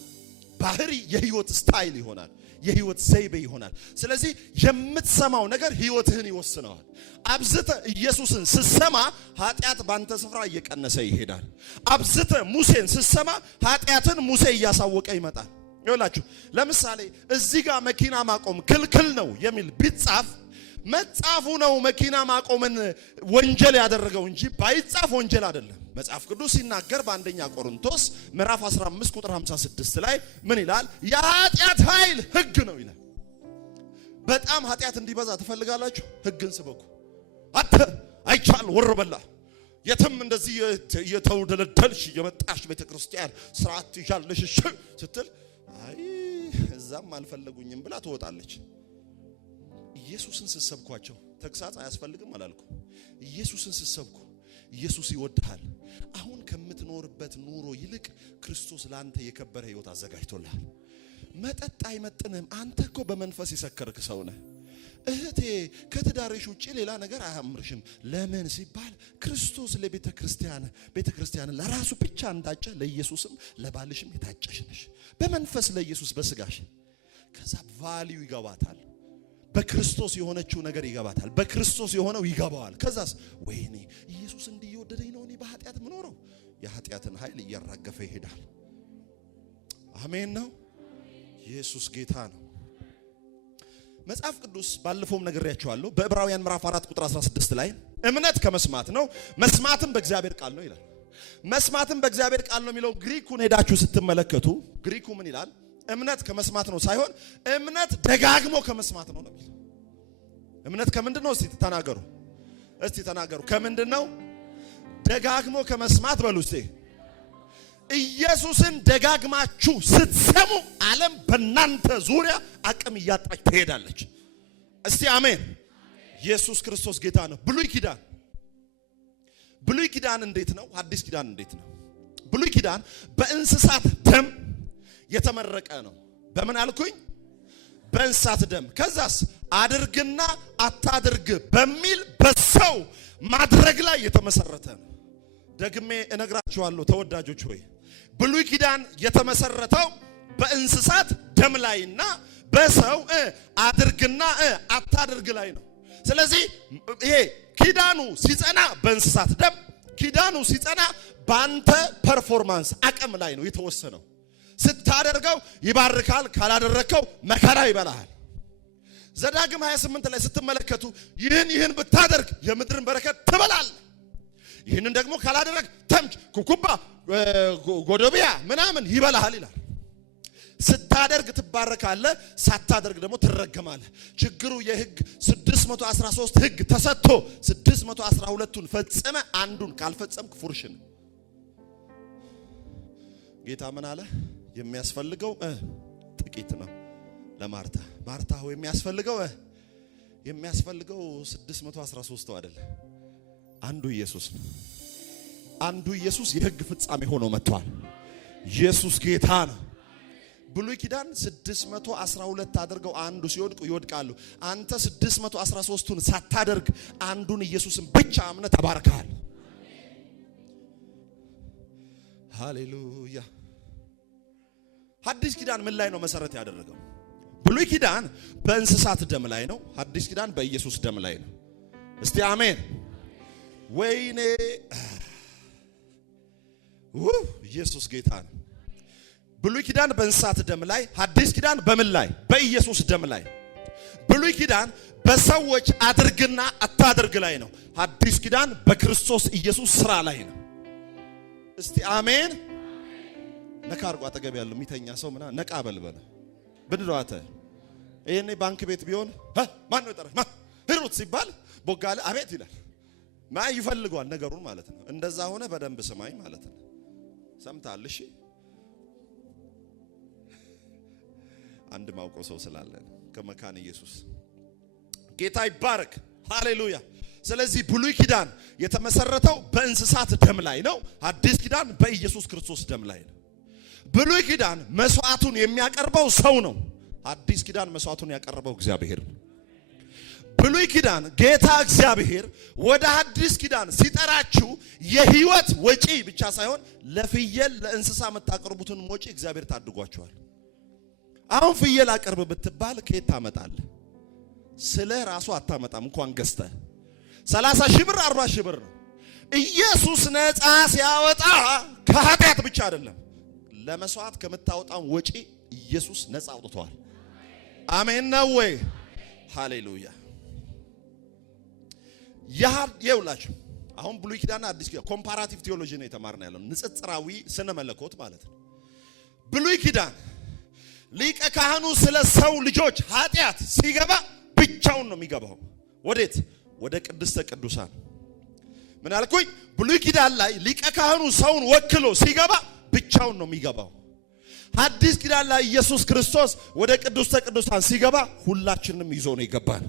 ባህሪ የህይወት ስታይል ይሆናል። የህይወት ዘይቤ ይሆናል። ስለዚህ የምትሰማው ነገር ህይወትህን ይወስነዋል። አብዝተ ኢየሱስን ስትሰማ ኃጢአት ባንተ ስፍራ እየቀነሰ ይሄዳል። አብዝተ ሙሴን ስትሰማ ኃጢአትን ሙሴ እያሳወቀ ይመጣል። ይኸውላችሁ ለምሳሌ እዚህ ጋር መኪና ማቆም ክልክል ነው የሚል ቢጻፍ መጻፉ ነው መኪና ማቆምን ወንጀል ያደረገው እንጂ ባይጻፍ ወንጀል አይደለም። መጽሐፍ ቅዱስ ሲናገር በአንደኛ ቆሮንቶስ ምዕራፍ 15 ቁጥር 56 ላይ ምን ይላል? የኃጢአት ኃይል ህግ ነው ይላል። በጣም ኃጢአት እንዲበዛ ትፈልጋላችሁ? ህግን ስበኩ። አተ አይቻል ወረበላ የትም እንደዚህ የተውደለደልሽ የመጣሽ ቤተክርስቲያን ስርዓት ይሻልሽ ስትል አይ እዛም አልፈለጉኝም ብላ ትወጣለች። ኢየሱስን ስትሰብኳቸው ተግሳጽ አያስፈልግም አላልኩም። ኢየሱስን ስትሰብኩ ኢየሱስ ይወድሃል። አሁን ከምትኖርበት ኑሮ ይልቅ ክርስቶስ ላንተ የከበረ ህይወት አዘጋጅቶልሃል። መጠጥ አይመጥንም። አንተ እኮ በመንፈስ የሰከርክ ሰው ነህ። እህቴ ከትዳርሽ ውጪ ሌላ ነገር አያምርሽም። ለምን ሲባል ክርስቶስ ቤተክርስቲያን ለራሱ ብቻ እንዳጨ ለኢየሱስም ለባልሽም የታጨሽ ነሽ። በመንፈስ ለኢየሱስ በስጋሽ ከዛ ቫልዩ ይገባታል። በክርስቶስ የሆነችው ነገር ይገባታል። በክርስቶስ የሆነው ይገባዋል። ከዛስ ወይኔ ኢየሱስ እንዲወደደኝ ነው እኔ በኃጢአት ምኖረው። የኃጢአትን ኃይል እያራገፈ ይሄዳል። አሜን ነው። ኢየሱስ ጌታ ነው። መጽሐፍ ቅዱስ ባለፈውም ነግሬያችኋለሁ። በዕብራውያን ምዕራፍ 4 ቁጥር 16 ላይ እምነት ከመስማት ነው፣ መስማትም በእግዚአብሔር ቃል ነው ይላል። መስማትም በእግዚአብሔር ቃል ነው የሚለው ግሪኩን ሄዳችሁ ስትመለከቱ ግሪኩ ምን ይላል? እምነት ከመስማት ነው ሳይሆን እምነት ደጋግሞ ከመስማት ነው የሚል። እምነት ከምንድነው? እስቲ ተናገሩ። ከምንድነው? ደጋግሞ ከመስማት በሉ እስቲ። ኢየሱስን ደጋግማችሁ ስትሰሙ ዓለም በእናንተ ዙሪያ አቅም እያጣች ትሄዳለች። እስቲ አሜን። ኢየሱስ ክርስቶስ ጌታ ነው። ብሉይ ኪዳን እንዴት ነው? አዲስ ኪዳን እንዴት ነው? ብሉይ ኪዳን በእንስሳት ደም የተመረቀ ነው። በምን አልኩኝ? በእንስሳት ደም። ከዛስ አድርግና አታድርግ በሚል በሰው ማድረግ ላይ የተመሰረተ ነው። ደግሜ እነግራችኋለሁ ተወዳጆች ሆይ ብሉይ ኪዳን የተመሰረተው በእንስሳት ደም ላይና በሰው አድርግና አታድርግ ላይ ነው። ስለዚህ ይሄ ኪዳኑ ሲጸና በእንስሳት ደም፣ ኪዳኑ ሲጸና ባንተ ፐርፎርማንስ አቅም ላይ ነው የተወሰነው። ስታደርገው ይባርካል፣ ካላደረከው መከራ ይበላሃል። ዘዳግም 28 ላይ ስትመለከቱ ይህን ብታደርግ የምድርን በረከት ትበላለህ፣ ይህንን ደግሞ ካላደረግ ተምች፣ ኩኩባ፣ ጎዶቢያ ምናምን ይበላሃል ይላል። ስታደርግ ትባረካለህ፣ ሳታደርግ ደግሞ ትረገማለህ። ችግሩ የህግ 613 ህግ ተሰጥቶ 612ቱን ፈጽመ አንዱን ካልፈጸምክ ፉርሽን። ጌታ ምን አለ? የሚያስፈልገው ጥቂት ነው። ለማርታ ሆይ የሚያስፈልገው 613 አይደለ፣ አንዱ ኢየሱስ ነው። አንዱ ኢየሱስ የህግ ፍጻሜ ሆኖ መጥቷል። ኢየሱስ ጌታ ነው። ብሉይ ኪዳን 612 አድርገው አንዱ ሲወድቁ ይወድቃሉ። አንተ 613ቱን ሳታደርግ አንዱን ኢየሱስን ብቻ አምነህ ተባርከሃል። ሃሌሉያ። ሐዲስ ኪዳን ምን ላይ ነው መሰረት ያደረገው? ብሉይ ኪዳን በእንስሳት ደም ላይ ነው። ሐዲስ ኪዳን በኢየሱስ ደም ላይ ነው። እስቲ አሜን። ወይኔ ኢየሱስ ጌታ ነው። ብሉይ ኪዳን በእንስሳት ደም ላይ፣ ሐዲስ ኪዳን በምን ላይ? በኢየሱስ ደም ላይ። ብሉይ ኪዳን በሰዎች አድርግና አታድርግ ላይ ነው። ሐዲስ ኪዳን በክርስቶስ ኢየሱስ ስራ ላይ ነው። እስቲ አሜን። ነካ አርጓ አጠገብ ያለው የሚተኛ ሰው ምና ነቃ በልበለ ብድሯተ ይሄኔ ባንክ ቤት ቢሆን ማን ነው ጠራ ሂሩት ሲባል ቦጋለ አቤት ይላል። ማን ይፈልጓል ነገሩን ማለት ነው። እንደዛ ሆነ በደንብ ስማኝ ማለት ነው። ሰምታል? እሺ አንድ ማውቀው ሰው ስላለ ከመካነ ኢየሱስ ጌታ ይባረክ። ሃሌሉያ። ስለዚህ ብሉይ ኪዳን የተመሰረተው በእንስሳት ደም ላይ ነው። አዲስ ኪዳን በኢየሱስ ክርስቶስ ደም ላይ ነው። ብሉይ ኪዳን መስዋዕቱን የሚያቀርበው ሰው ነው። አዲስ ኪዳን መስዋዕቱን ያቀርበው እግዚአብሔር ነው። ብሉይ ኪዳን ጌታ እግዚአብሔር ወደ አዲስ ኪዳን ሲጠራችሁ የህይወት ወጪ ብቻ ሳይሆን ለፍየል ለእንስሳ መታቀርቡትን ወጪ እግዚአብሔር ታድጓቸዋል። አሁን ፍየል አቀርብ ብትባል ከየት ታመጣለህ? ስለ ራሱ አታመጣም። እንኳን ገዝተ 30 ሺህ ብር 40 ሺህ ብር ነው። ኢየሱስ ነፃ ሲያወጣ ከኃጢአት ብቻ አይደለም፣ ለመስዋዕት ከምታወጣው ወጪ ኢየሱስ ነፃ አውጥቷል። አሜን ነው ወይ? ሃሌሉያ። ይኸውላችሁ አሁን ብሉይ ኪዳንና አዲስ ኪዳን ኮምፓራቲቭ ቴዎሎጂ ነው የተማርነው ያለው፣ ንጽጽራዊ ስነ መለኮት ማለት ነው። ብሉይ ኪዳን ሊቀ ካህኑ ስለ ሰው ልጆች ኃጢአት ሲገባ ብቻውን ነው የሚገባው። ወዴት? ወደ ቅድስተ ቅዱሳን። ምን አልኩኝ? ብሉይ ኪዳን ላይ ሊቀ ካህኑ ሰውን ወክሎ ሲገባ ብቻውን ነው የሚገባው። አዲስ ኪዳን ላይ ኢየሱስ ክርስቶስ ወደ ቅድስተ ቅዱሳን ሲገባ ሁላችንም ይዞ ነው ይገባል።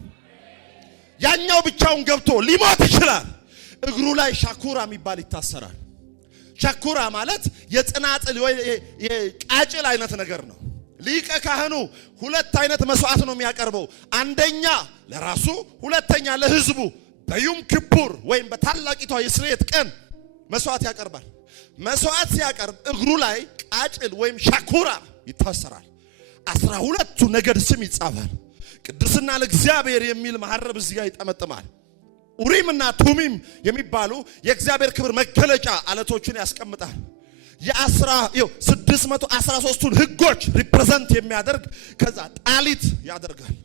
ያኛው ብቻውን ገብቶ ሊሞት ይችላል። እግሩ ላይ ሻኩራ የሚባል ይታሰራል። ሻኩራ ማለት የጽናጽል ወይ የቃጭል አይነት ነገር ነው። ሊቀ ካህኑ ሁለት አይነት መስዋዕት ነው የሚያቀርበው። አንደኛ ለራሱ፣ ሁለተኛ ለሕዝቡ። በዩም ክቡር ወይም በታላቂቷ የስርየት ቀን መስዋዕት ያቀርባል። መስዋዕት ሲያቀርብ እግሩ ላይ ቃጭል ወይም ሻኩራ ይታሰራል። 12ቱ ነገድ ስም ይጻፋል። ቅድስና ለእግዚአብሔር የሚል መሐረብ እዚህ ጋር ይጠመጥማል። ኡሪምና ቱሚም የሚባሉ የእግዚአብሔር ክብር መገለጫ አለቶችን ያስቀምጣል። የ613ቱን ህጎች ሪፕሬዘንት የሚያደርግ ከዛ ጣሊት ያደርጋል።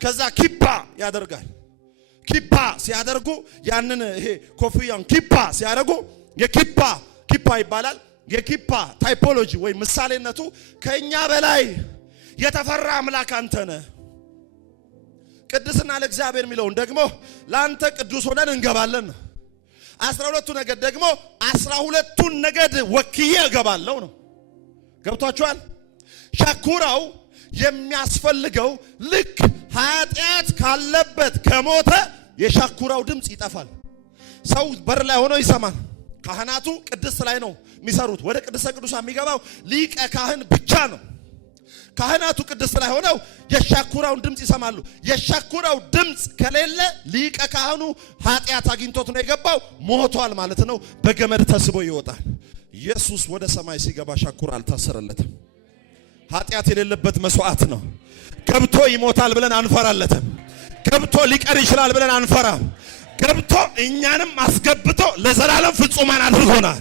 ከዛ ኪባ ያደርጋል። ኪባ ሲያደርጉ ያንን ይሄ ኮፍያን ኪባ ሲያደርጉ የኪባ ይባላል። የኪባ ታይፖሎጂ ወይ ምሳሌነቱ ከኛ በላይ የተፈራ አምላክ አንተ ነህ። ቅድስና ለእግዚአብሔር የሚለውን ደግሞ ለአንተ ቅዱስ ሆነን እንገባለን። 12ቱ ነገድ ደግሞ 12ቱን ነገድ ወክዬ እገባለሁ ነው። ገብቷችኋል? ሻኩራው የሚያስፈልገው ልክ ኃጢአት ካለበት ከሞተ የሻኩራው ድምጽ ይጠፋል። ሰው በር ላይ ሆኖ ይሰማል። ካህናቱ ቅድስት ላይ ነው የሚሰሩት። ወደ ቅድስተ ቅዱሳን የሚገባው ሊቀ ካህን ብቻ ነው። ካህናቱ ቅድስት ላይ ሆነው የሻኩራውን ድምጽ ይሰማሉ። የሻኩራው ድምጽ ከሌለ ሊቀ ካህኑ ኃጢአት አግኝቶት ነው የገባው፣ ሞቷል ማለት ነው። በገመድ ተስቦ ይወጣል። ኢየሱስ ወደ ሰማይ ሲገባ ሻኩራ አልታሰረለትም። ኃጢአት የሌለበት መስዋዕት ነው። ገብቶ ይሞታል ብለን አንፈራለትም። ገብቶ ሊቀር ይችላል ብለን አንፈራም። ገብቶ እኛንም አስገብቶ ለዘላለም ፍጹማን አድርጎናል።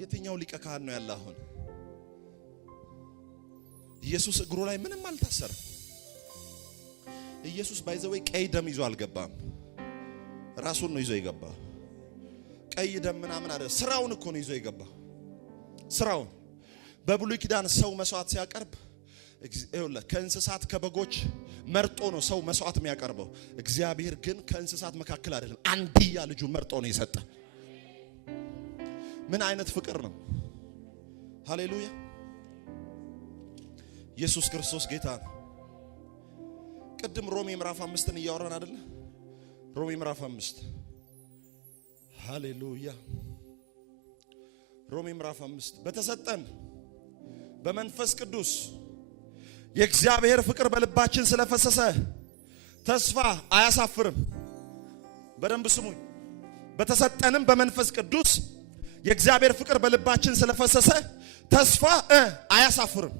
የትኛው ሊቀ ካህን ነው ያለ? አሁን ኢየሱስ እግሩ ላይ ምንም አልታሰረም። ኢየሱስ ባይዘወይ ቀይ ደም ይዞ አልገባም። ራሱን ነው ይዞ የገባው። ቀይ ደም ምናምን አይደል፣ ስራውን እኮ ነው ይዞ የገባው። ስራውን በብሉይ ኪዳን ሰው መስዋዕት ሲያቀርብ ይኸውልህ ከእንስሳት ከበጎች መርጦ ነው ሰው መስዋዕት የሚያቀርበው። እግዚአብሔር ግን ከእንስሳት መካከል አይደለም፣ አንድያ ልጁ መርጦ ነው የሰጠ። ምን አይነት ፍቅር ነው! ሃሌሉያ! ኢየሱስ ክርስቶስ ጌታ ነው። ቅድም ሮሜ ምዕራፍ 5ን እያወራን አይደለ? ሮሜ ምዕራፍ 5 ሃሌሉያ! ሮሜ ምዕራፍ 5 በተሰጠን በመንፈስ ቅዱስ የእግዚአብሔር ፍቅር በልባችን ስለፈሰሰ ተስፋ አያሳፍርም። በደንብ ስሙኝ። በተሰጠንም በመንፈስ ቅዱስ የእግዚአብሔር ፍቅር በልባችን ስለፈሰሰ ተስፋ አያሳፍርም።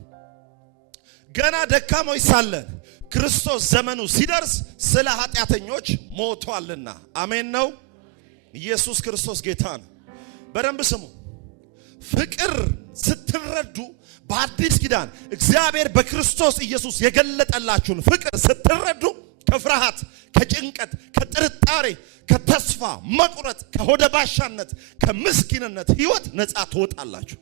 ገና ደካሞች ሳለን ክርስቶስ ዘመኑ ሲደርስ ስለ ኃጢአተኞች ሞቷልና። አሜን ነው። ኢየሱስ ክርስቶስ ጌታ ነው። በደንብ ስሙ። ፍቅር ስትረዱ በአዲስ ኪዳን እግዚአብሔር በክርስቶስ ኢየሱስ የገለጠላችሁን ፍቅር ስትረዱ ከፍርሃት፣ ከጭንቀት፣ ከጥርጣሬ፣ ከተስፋ መቁረጥ፣ ከሆደ ባሻነት፣ ከምስኪንነት ህይወት ነፃ ትወጣላችሁ።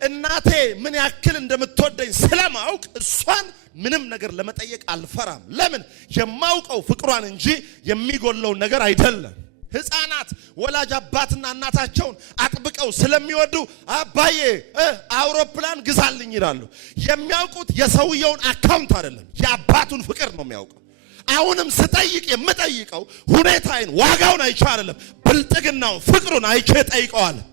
እናቴ ምን ያክል እንደምትወደኝ ስለማውቅ እሷን ምንም ነገር ለመጠየቅ አልፈራም። ለምን? የማውቀው ፍቅሯን እንጂ የሚጎለውን ነገር አይደለም። ሕፃናት ወላጅ አባትና እናታቸውን አጥብቀው ስለሚወዱ አባዬ አውሮፕላን ግዛልኝ ይላሉ። የሚያውቁት የሰውየውን አካውንት አይደለም፣ የአባቱን ፍቅር ነው የሚያውቀው። አሁንም ስጠይቅ የምጠይቀው ሁኔታዬን ዋጋውን አይቼ አይደለም፣ ብልጥግናውን ፍቅሩን አይቼ ጠይቀዋለሁ።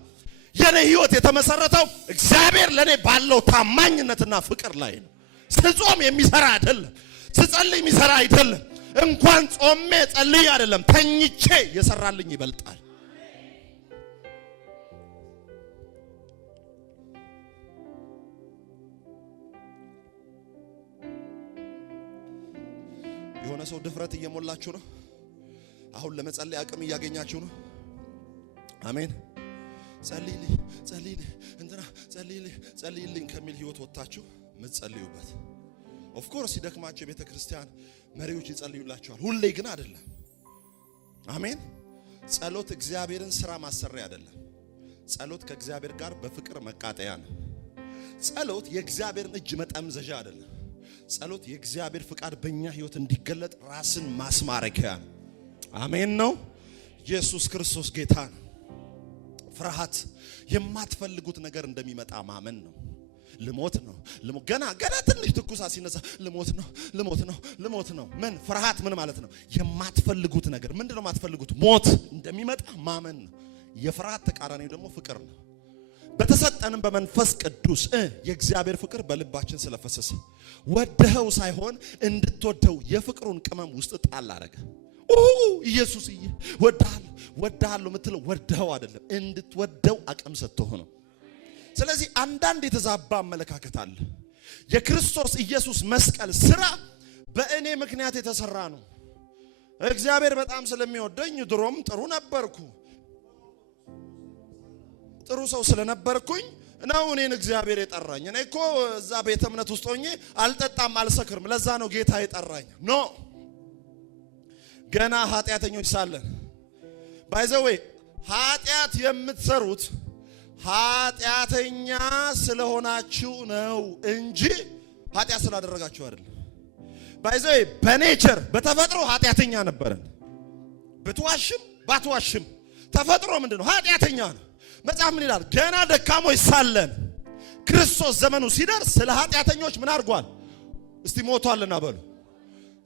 የኔ ህይወት የተመሰረተው እግዚአብሔር ለኔ ባለው ታማኝነትና ፍቅር ላይ ነው። ስጾም የሚሰራ አይደለም፣ ስጸልይ የሚሰራ አይደለም። እንኳን ጾሜ ጸልይ አይደለም ተኝቼ የሰራልኝ ይበልጣል። የሆነ ሰው ድፍረት እየሞላችሁ ነው። አሁን ለመጸለይ አቅም እያገኛችሁ ነው። አሜን። ጸልይልኝ ጸልይልኝ እንትና ጸልይልኝ ከሚል ህይወት ወጣችሁ ምትጸልዩበት። ኦፍ ኮርስ ይደክማችሁ የቤተ ክርስቲያን መሪዎች ይጸልዩላችኋል፣ ሁሌ ግን አይደለም። አሜን። ጸሎት እግዚአብሔርን ስራ ማሰሪያ አይደለም። ጸሎት ከእግዚአብሔር ጋር በፍቅር መቃጠያ ነው። ጸሎት የእግዚአብሔርን እጅ መጠምዘዣ አይደለም። ጸሎት የእግዚአብሔር ፍቃድ በእኛ ህይወት እንዲገለጥ ራስን ማስማረኪያ ነው። አሜን ነው። ኢየሱስ ክርስቶስ ጌታ ነው። ፍርሃት የማትፈልጉት ነገር እንደሚመጣ ማመን ነው። ልሞት ነው። ገና ትንሽ ትኩሳት ሲነሳ ልሞት ነው። ምን ፍርሃት ምን ማለት ነው? የማትፈልጉት ነገር ምንድነው? የማትፈልጉት ሞት እንደሚመጣ ማመን ነው። የፍርሃት ተቃራኒው ደግሞ ፍቅር ነው። በተሰጠንም በመንፈስ ቅዱስ የእግዚአብሔር ፍቅር በልባችን ስለፈሰሰ ወደኸው ሳይሆን እንድትወደው የፍቅሩን ቅመም ውስጥ ጣል አደረገ። ኢየሱስዬ ወድሃለሁ የምትለው ወደኸው አይደለም፣ እንድትወደው አቅም ሰጥቶህ ነው። ስለዚህ አንዳንድ የተዛባ አመለካከት አለ። የክርስቶስ ኢየሱስ መስቀል ስራ በእኔ ምክንያት የተሰራ ነው። እግዚአብሔር በጣም ስለሚወደኝ ድሮም ጥሩ ነበርኩ፣ ጥሩ ሰው ስለነበርኩኝ ነው እኔን እግዚአብሔር የጠራኝ። እኔ እኮ እዛ ቤተ እምነት ውስጥ ሆኜ አልጠጣም አልሰክርም፣ ለዛ ነው ጌታ የጠራኝ። ኖ ገና ኃጢአተኞች ሳለን ባይዘዌ ኃጢአት የምትሰሩት ኃጢአተኛ ስለሆናችሁ ነው እንጂ ኃጢአት ስላደረጋችሁ አይደለም። ባይዘዌ በኔቸር በተፈጥሮ ኃጢአተኛ ነበርን። ብትዋሽም ባትዋሽም ተፈጥሮ ምንድነው? ኃጢአተኛ ነው። መጽሐፍ ምን ይላል? ገና ደካሞች ሳለን ክርስቶስ ዘመኑ ሲደርስ ስለ ኃጢአተኞች ምን አድርጓል? እስቲ ሞቷልና በሉ።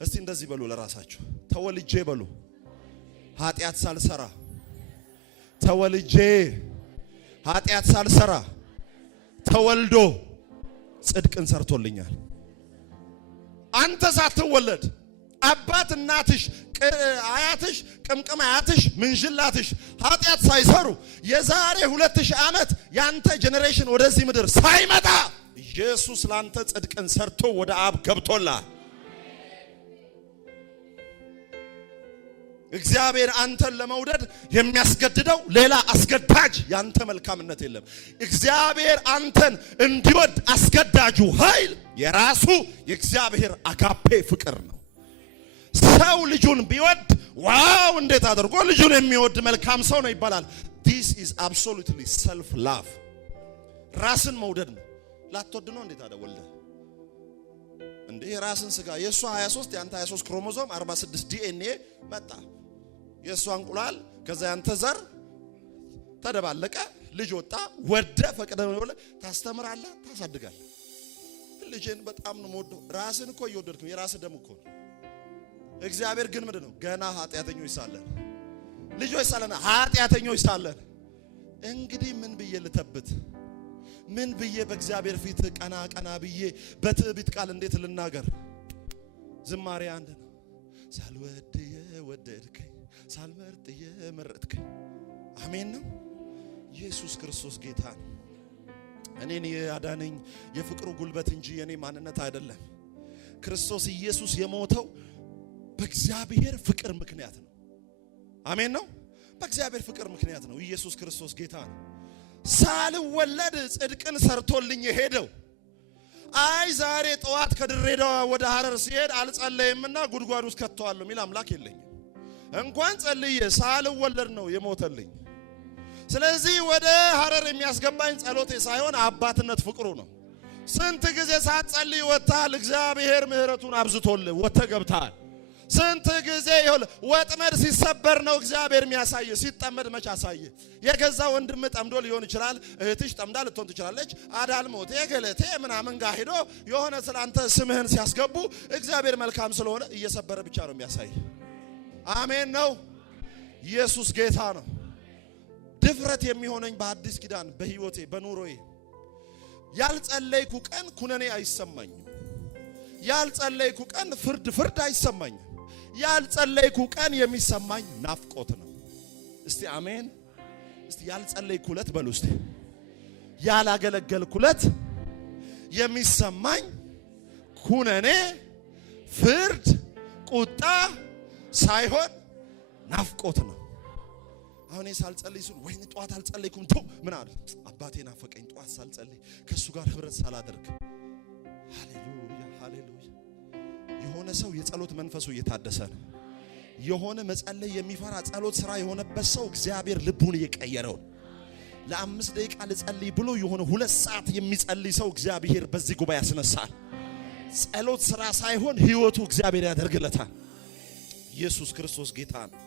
እስቲ እንደዚህ በሉ ለራሳችሁ፣ ተወልጄ በሉ ኃጢአት ሳልሰራ፣ ተወልጄ ኃጢአት ሳልሰራ ተወልዶ ጽድቅን ሰርቶልኛል። አንተ ሳትወለድ አባት እናትሽ አያትሽ ቅምቅም አያትሽ ምንጅላትሽ ኃጢአት ሳይሰሩ የዛሬ 2000 ዓመት ያንተ ጄኔሬሽን ወደዚህ ምድር ሳይመጣ ኢየሱስ ላንተ ጽድቅን ሰርቶ ወደ አብ ገብቶላል። እግዚአብሔር አንተን ለመውደድ የሚያስገድደው ሌላ አስገዳጅ ያንተ መልካምነት የለም። እግዚአብሔር አንተን እንዲወድ አስገዳጁ ኃይል የራሱ የእግዚአብሔር አጋፔ ፍቅር ነው። ሰው ልጁን ቢወድ ዋው እንዴት አድርጎ ልጁን የሚወድ መልካም ሰው ነው ይባላል። this is absolutely self love። ራስን መውደድ ነው። ላትወድ ነው እንዴት አደወልደ እንዴ? ራስን ስጋ የሷ 23 ያንተ 23 ክሮሞዞም 46 ዲኤንኤ መጣ። የሷ እንቁላል ከዛ ያንተ ዘር ተደባለቀ፣ ልጅ ወጣ። ወደ ፈቀደ ነው ታስተምራለህ፣ ታሳድጋለህ። ልጅን በጣም ነው የምወደው። ራስን እኮ እየወደድክ ነው፣ የራስ ደም እኮ ነው። እግዚአብሔር ግን ምንድነው? ገና ኃጢአተኞች ሳለን ልጆች ሳለን ኃጢአተኞች ሳለን እንግዲህ ምን ብዬ ልተብት? ምን ብዬ በእግዚአብሔር ፊት ቀና ብዬ በትዕቢት ቃል እንዴት ልናገር? ዝማሬ አንድ ነው። ሳልወድ የወደድከኝ ሳልመርጥ የመረጥከኝ። አሜን ነው። ኢየሱስ ክርስቶስ ጌታ ነው። እኔን ያዳነኝ የፍቅሩ ጉልበት እንጂ የኔ ማንነት አይደለም። ክርስቶስ ኢየሱስ የሞተው በእግዚአብሔር ፍቅር ምክንያት ነው። አሜን ነው። በእግዚአብሔር ፍቅር ምክንያት ነው። ኢየሱስ ክርስቶስ ጌታ ነው። ሳልወለድ ጽድቅን ሰርቶልኝ ሄደው። አይ ዛሬ ጠዋት ከድሬዳዋ ወደ ሐረር ሲሄድ አልጸለይምና ጉድጓድ ውስጥ ከተዋለሁ ሚል አምላክ የለኝም። እንኳን ጸልዬ ሳልወለድ ነው የሞተልኝ። ስለዚህ ወደ ሐረር የሚያስገባኝ ጸሎቴ ሳይሆን አባትነት ፍቅሩ ነው። ስንት ጊዜ ሳትጸልይ ወጥተሃል፣ እግዚአብሔር ምህረቱን አብዝቶልህ ወጥተህ ገብተሃል። ስንት ጊዜ ይሁን ወጥመድ ሲሰበር ነው እግዚአብሔር የሚያሳየ። ሲጠመድ መች አሳየ? የገዛ ወንድም ጠምዶ ሊሆን ይችላል፣ እህትሽ ጠምዳ ልትሆን ትችላለች። አዳልሞት የገለቴ ምናምን ጋር ሄዶ የሆነ ስላንተ ስምህን ሲያስገቡ እግዚአብሔር መልካም ስለሆነ እየሰበረ ብቻ ነው የሚያሳይ። አሜን ነው። ኢየሱስ ጌታ ነው። ድፍረት የሚሆነኝ በአዲስ ኪዳን በህይወቴ በኑሮዬ ያልጸለይኩ ቀን ኩነኔ አይሰማኝም። ያልጸለይኩ ቀን ፍርድ አይሰማኝም። ያልጸለይኩ ቀን የሚሰማኝ ናፍቆት ነው። እስቲ አሜን። እስቲ ያልጸለይኩለት በሉ። እስቲ ያላገለገልኩለት የሚሰማኝ ኩነኔ፣ ፍርድ፣ ቁጣ ሳይሆን ናፍቆት ነው። አሁን ሳልጸልይ ሲል ወይኔ ጧት አልጸለይኩም ተው ምን አለ አባቴ ናፈቀኝ ጧት ሳልጸልይ ከሱ ጋር ህብረት ሳላደርግ። ሃሌሉያ ሃሌሉያ። የሆነ ሰው የጸሎት መንፈሱ እየታደሰ ነው። የሆነ መጸለይ የሚፈራ ጸሎት ስራ የሆነበት ሰው እግዚአብሔር ልቡን እየቀየረው። ለ5 ደቂቃ ልጸልይ ብሎ የሆነ 2 ሰዓት የሚጸልይ ሰው እግዚአብሔር በዚህ ጉባኤ ያስነሳል። ጸሎት ስራ ሳይሆን ህይወቱ እግዚአብሔር ያደርግለታል። ኢየሱስ ክርስቶስ ጌታ ነው።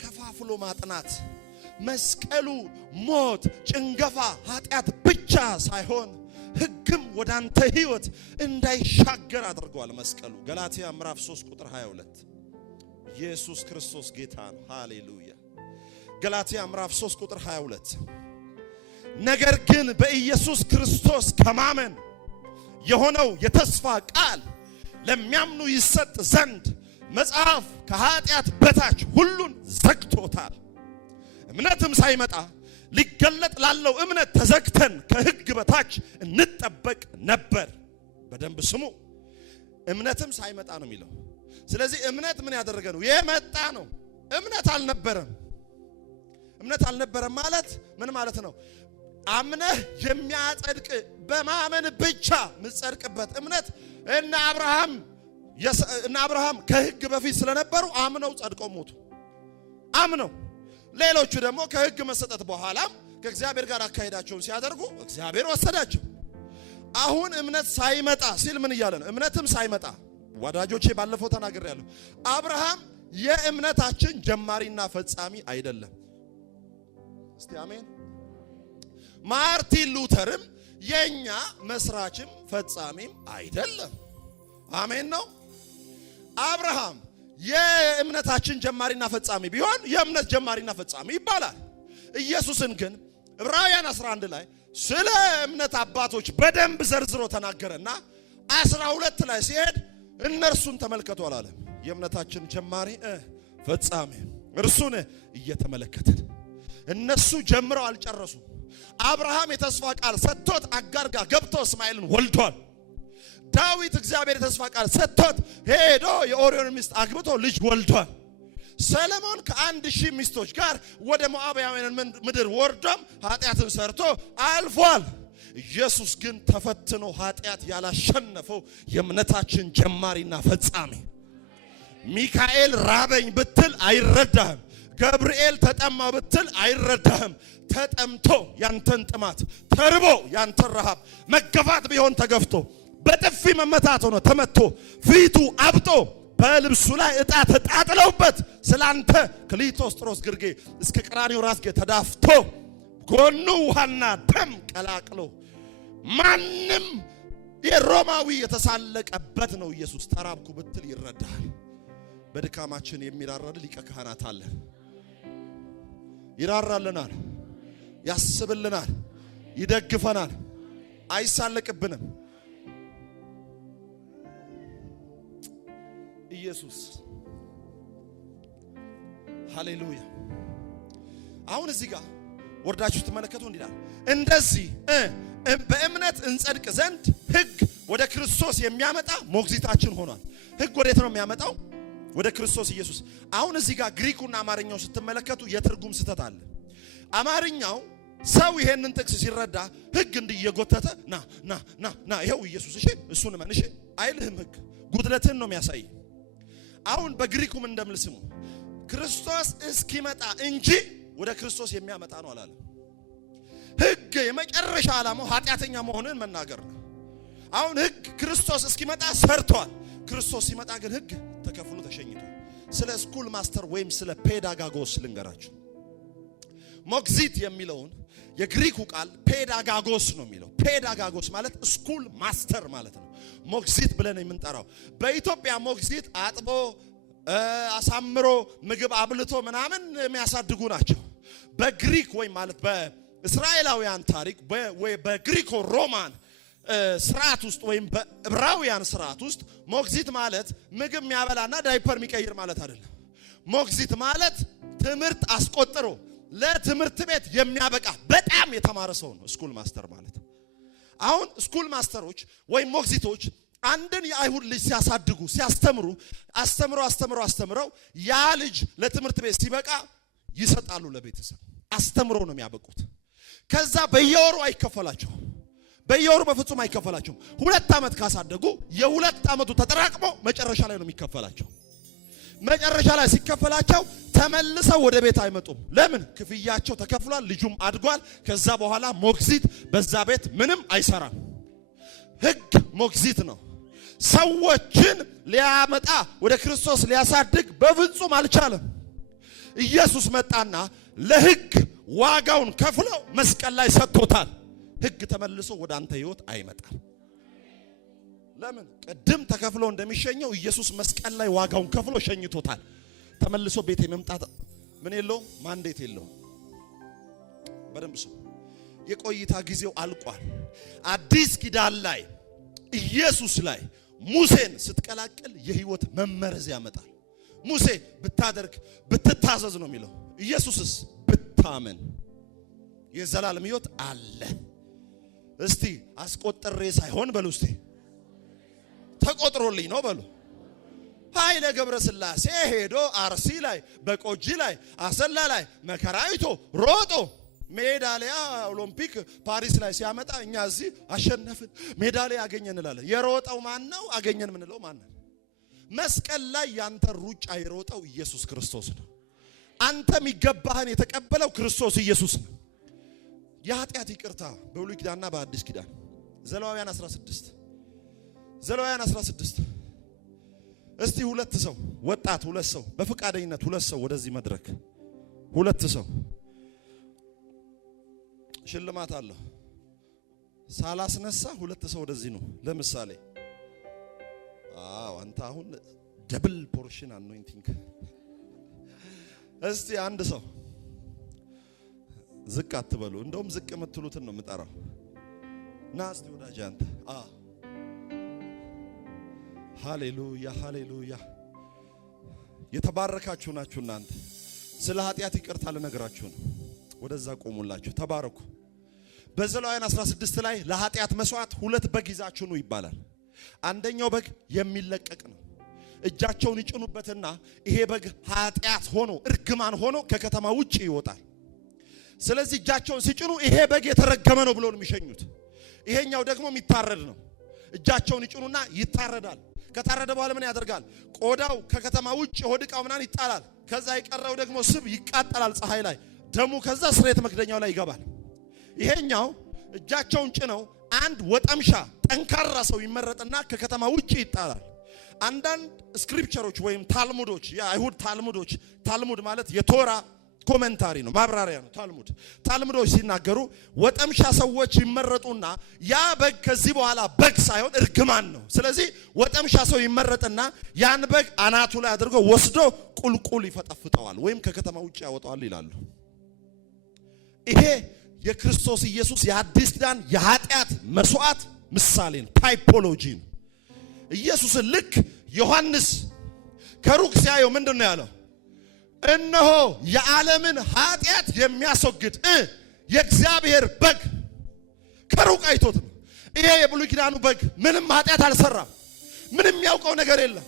ከፋፍሎ ማጥናት መስቀሉ ሞት፣ ጭንገፋ፣ ኃጢአት ብቻ ሳይሆን ህግም ወዳንተ ህይወት እንዳይሻገር አድርጓል መስቀሉ። ገላትያ ምዕራፍ 3 ቁጥር 22። ኢየሱስ ክርስቶስ ጌታ ነው። ሃሌሉያ። ገላትያ ምዕራፍ 3 ቁጥር 22 ነገር ግን በኢየሱስ ክርስቶስ ከማመን የሆነው የተስፋ ቃል ለሚያምኑ ይሰጥ ዘንድ መጽሐፍ ከኃጢአት በታች ሁሉን ዘግቶታል። እምነትም ሳይመጣ ሊገለጥ ላለው እምነት ተዘግተን ከህግ በታች እንጠበቅ ነበር። በደንብ ስሙ። እምነትም ሳይመጣ ነው የሚለው። ስለዚህ እምነት ምን ያደረገ ነው? የመጣ ነው። እምነት አልነበረም። እምነት አልነበረም ማለት ምን ማለት ነው? አምነህ የሚያጸድቅ በማመን ብቻ ምጸድቅበት እምነት እና አብርሃም ከህግ በፊት ስለነበሩ አምነው ጸድቀው ሞቱ። አምነው ሌሎቹ ደግሞ ከህግ መሰጠት በኋላም ከእግዚአብሔር ጋር አካሄዳቸውን ሲያደርጉ እግዚአብሔር ወሰዳቸው። አሁን እምነት ሳይመጣ ሲል ምን እያለ ነው? እምነትም ሳይመጣ ወዳጆቼ ባለፈው ተናግሬያለሁ። አብርሃም የእምነታችን ጀማሪና ፈጻሚ አይደለም። እስቲ አሜን። ማርቲን ሉተርም የኛ መስራችም ፈጻሚም አይደለም። አሜን ነው። አብርሃም የእምነታችን ጀማሪና ፈጻሚ ቢሆን የእምነት ጀማሪና ፈጻሚ ይባላል። ኢየሱስን ግን ዕብራውያን 11 ላይ ስለ እምነት አባቶች በደንብ ዘርዝሮ ተናገረና 12 ላይ ሲሄድ እነርሱን ተመልከቱ አላለም። የእምነታችን ጀማሪ ፈጻሚ እርሱን እየተመለከትን እነሱ ጀምረው አልጨረሱ። አብርሃም የተስፋ ቃል ሰጥቶት አጋር ጋር ገብቶ እስማኤልን ወልዷል። ዳዊት እግዚአብሔር የተስፋ ቃል ሰጥቶት ሄዶ የኦሪዮን ሚስት አግብቶ ልጅ ወልዷል። ሰለሞን ከ1000 ሚስቶች ጋር ወደ ሞዓባውያን ምድር ወርዶም ኃጢአትን ሰርቶ አልፏል። ኢየሱስ ግን ተፈትኖ ኃጢአት ያላሸነፈው የእምነታችን ጀማሪና ፈጻሚ። ሚካኤል ራበኝ ብትል አይረዳህም። ገብርኤል ተጠማው ብትል አይረዳህም። ተጠምቶ ያንተን ጥማት፣ ተርቦ ያንተን ረሃብ፣ መገፋት ቢሆን ተገፍቶ በጥፊ መመታት ሆኖ ተመቶ ፊቱ አብጦ በልብሱ ላይ ዕጣ ተጣጥለውበት ስላንተ ከሊቶስጥሮስ ግርጌ እስከ ቀራንዮ ራስጌ ተዳፍቶ ጎኑ ውሃና ደም ቀላቅሎ ማንም የሮማዊ የተሳለቀበት ነው ኢየሱስ። ተራብኩ ብትል ይረዳል። በድካማችን የሚራራል ሊቀ ካህናት አለ። ይራራልናል፣ ያስብልናል፣ ይደግፈናል፣ አይሳለቅብንም። ኢየሱስ ሃሌሉያ። አሁን እዚህ ጋር ወርዳችሁ ተመለከቱ እንዲላል እንደዚህ በእምነት እንጸድቅ ዘንድ ሕግ ወደ ክርስቶስ የሚያመጣ ሞግዚታችን ሆኗል። ሕግ ወዴት ነው የሚያመጣው? ወደ ክርስቶስ ኢየሱስ። አሁን እዚህ ጋር ግሪኩና አማርኛው ስትመለከቱ የትርጉም ስህተት አለ። አማርኛው ሰው ይሄንን ጥቅስ ሲረዳ ሕግ እንዲየጎተተ ና ይሄው ኢየሱስ እሺ እሱን ማን እሺ አይልህም። ሕግ ጉድለትን ነው የሚያሳይ። አሁን በግሪኩም እንደምልስሙ ክርስቶስ እስኪመጣ እንጂ ወደ ክርስቶስ የሚያመጣ ነው አላለም። ሕግ የመጨረሻ ዓላማው ኃጢአተኛ መሆንን መናገር ነው። አሁን ሕግ ክርስቶስ እስኪመጣ ሰርቷል። ክርስቶስ ሲመጣ ግን ሕግ ተከፍሎ ተሸኝቷል። ስለ ስኩል ማስተር ወይም ስለ ፔዳጋጎስ ልንገራችሁ። ሞግዚት የሚለውን የግሪኩ ቃል ፔዳጋጎስ ነው የሚለው። ፔዳጋጎስ ማለት ስኩል ማስተር ማለት ነው። ሞግዚት ብለን የምንጠራው በኢትዮጵያ ሞግዚት አጥቦ አሳምሮ ምግብ አብልቶ ምናምን የሚያሳድጉ ናቸው። በግሪክ ወይም ማለት በእስራኤላውያን ታሪክ ወይ በግሪኮ ሮማን ስርዓት ውስጥ ወይም በዕብራውያን ስርዓት ውስጥ ሞግዚት ማለት ምግብ የሚያበላና ዳይፐር የሚቀይር ማለት አይደለም። ሞግዚት ማለት ትምህርት አስቆጥሮ ለትምህርት ቤት የሚያበቃ በጣም የተማረ ሰው ነው ስኩል ማስተር ማለት። አሁን ስኩል ማስተሮች ወይም ሞግዚቶች አንድን የአይሁድ ልጅ ሲያሳድጉ ሲያስተምሩ አስተምረው ያ ልጅ ለትምህርት ቤት ሲበቃ ይሰጣሉ ለቤተሰብ። አስተምሮ ነው የሚያበቁት። ከዛ በየወሩ አይከፈላቸው። በየወሩ በፍጹም አይከፈላቸውም። 2 ዓመት ካሳደጉ የ2 ዓመቱ ተጠራቅሞ መጨረሻ ላይ ነው የሚከፈላቸው። መጨረሻ ላይ ሲከፈላቸው ተመልሰው ወደ ቤት አይመጡም። ለምን? ክፍያቸው ተከፍሏል፣ ልጁም አድጓል። ከዛ በኋላ ሞግዚት በዛ ቤት ምንም አይሰራም። ሕግ ሞግዚት ነው። ሰዎችን ሊያመጣ ወደ ክርስቶስ ሊያሳድግ በፍጹም አልቻለም። ኢየሱስ መጣና ለሕግ ዋጋውን ከፍሎ መስቀል ላይ ሰጥቶታል። ሕግ ተመልሶ ወደ አንተ ህይወት አይመጣም። ለምን? ቅድም ተከፍሎ እንደሚሸኘው ኢየሱስ መስቀል ላይ ዋጋውን ከፍሎ ሸኝቶታል። ተመልሶ ቤት የመምጣት ምን የለውም፣ ማንዴት የለውም። በደንብ ሰው የቆይታ ጊዜው አልቋል። አዲስ ኪዳን ላይ ኢየሱስ ላይ ሙሴን ስትቀላቅል የህይወት መመረዝ ያመጣል። ሙሴ ብታደርግ ብትታዘዝ ነው የሚለው። ኢየሱስስ ብታመን የዘላለም ህይወት አለ። እስቲ አስቆጥሬ ሳይሆን በሉ፣ እስቲ ተቆጥሮልኝ ነው በሉ። ኃይለ ገብረ ሥላሴ ሄዶ አርሲ ላይ በቆጂ ላይ አሰላ ላይ መከራይቶ ሮጦ ሜዳሊያ ኦሎምፒክ ፓሪስ ላይ ሲያመጣ እኛ እዚህ አሸነፍን ሜዳሊያ አገኘን እንላለን። የሮጠው ማን ነው? አገኘን ምንለው ማን ነው? መስቀል ላይ ያንተ ሩጫ የሮጠው ኢየሱስ ክርስቶስ ነው። አንተ የሚገባህን የተቀበለው ክርስቶስ ኢየሱስ ነው። የኃጢአት ይቅርታ በብሉይ ኪዳንና በአዲስ ኪዳን ዘሌዋውያን 16 እስቲ 2 ሰው ወጣት 2 ሰው በፈቃደኝነት 2 ሰው ወደዚህ መድረክ 2 ሰው ሽልማት አለው። ሳላስነሳ 2 ሰው ወደዚህ ነው። ለምሳሌ አንተ አሁን ደብል ፖርሽን አኖይንቲንግ። እስቲ አንድ ሰው ዝቅ አትበሉ። እንደውም ዝቅ የምትሉትን ነው የምጠራው። ና እስቲ ወዳጅ አንተ ሃሌሉያ ሃሌሉያ። የተባረካችሁ ናችሁ እናንተ። ስለ ኃጢአት ይቅርታ ልነግራችሁ ነው። ወደዛ ቆሙላችሁ ተባረኩ። በዘሌዋውያን 16 ላይ ለኃጢአት መስዋዕት 2 በግ ይዛችሁ ነው ይባላል። አንደኛው በግ የሚለቀቅ ነው። እጃቸውን ይጭኑበትና ይሄ በግ ኃጢአት ሆኖ እርግማን ሆኖ ከከተማ ውጪ ይወጣል። ስለዚህ እጃቸውን ሲጭኑ ይሄ በግ የተረገመ ነው ብሎ ነው የሚሸኙት። ይሄኛው ደግሞ የሚታረድ ነው። እጃቸውን ይጭኑና ይታረዳል። ከታረደ በኋላ ምን ያደርጋል? ቆዳው ከከተማ ውጪ ሆድቃው ምናን ይጣላል። ከዛ የቀረው ደግሞ ስብ ይቃጠላል ፀሐይ ላይ። ደሙ ከዛ ስርየት መክደኛው ላይ ይገባል። ይሄኛው እጃቸውን ጭነው አንድ ወጠምሻ ጠንካራ ሰው ይመረጥና ከከተማ ውጪ ይጣላል። አንዳንድ ስክሪፕቸሮች ወይም ታልሙዶች የአይሁድ ታልሙዶች፣ ታልሙድ ማለት የቶራ ኮሜንታሪ ነው፣ ማብራሪያ ነው። ታልሙዶች ሲናገሩ ወጠምሻ ሰዎች ይመረጡና ያ በግ ከዚህ በኋላ በግ ሳይሆን እርግማን ነው። ስለዚህ ወጠምሻ ሰው ይመረጥና ያን በግ አናቱ ላይ አድርጎ ወስዶ ቁልቁል ይፈጠፍጠዋል ወይም ከከተማ ውጪ ያወጣዋል ይላሉ። ይሄ የክርስቶስ ኢየሱስ የአዲስ ኪዳን የኃጢአት መስዋዕት ምሳሌ ነው፣ ታይፖሎጂ ነው። ኢየሱስን ልክ ዮሐንስ ከሩቅ ሲያየው ምንድን ነው ያለው? እነሆ የዓለምን ኃጢአት የሚያስወግድ የእግዚአብሔር በግ። ከሩቅ አይቶት ነው። ይሄ የብሉይ ኪዳኑ በግ ምንም ኃጢአት አልሰራም። ምንም ያውቀው ነገር የለም።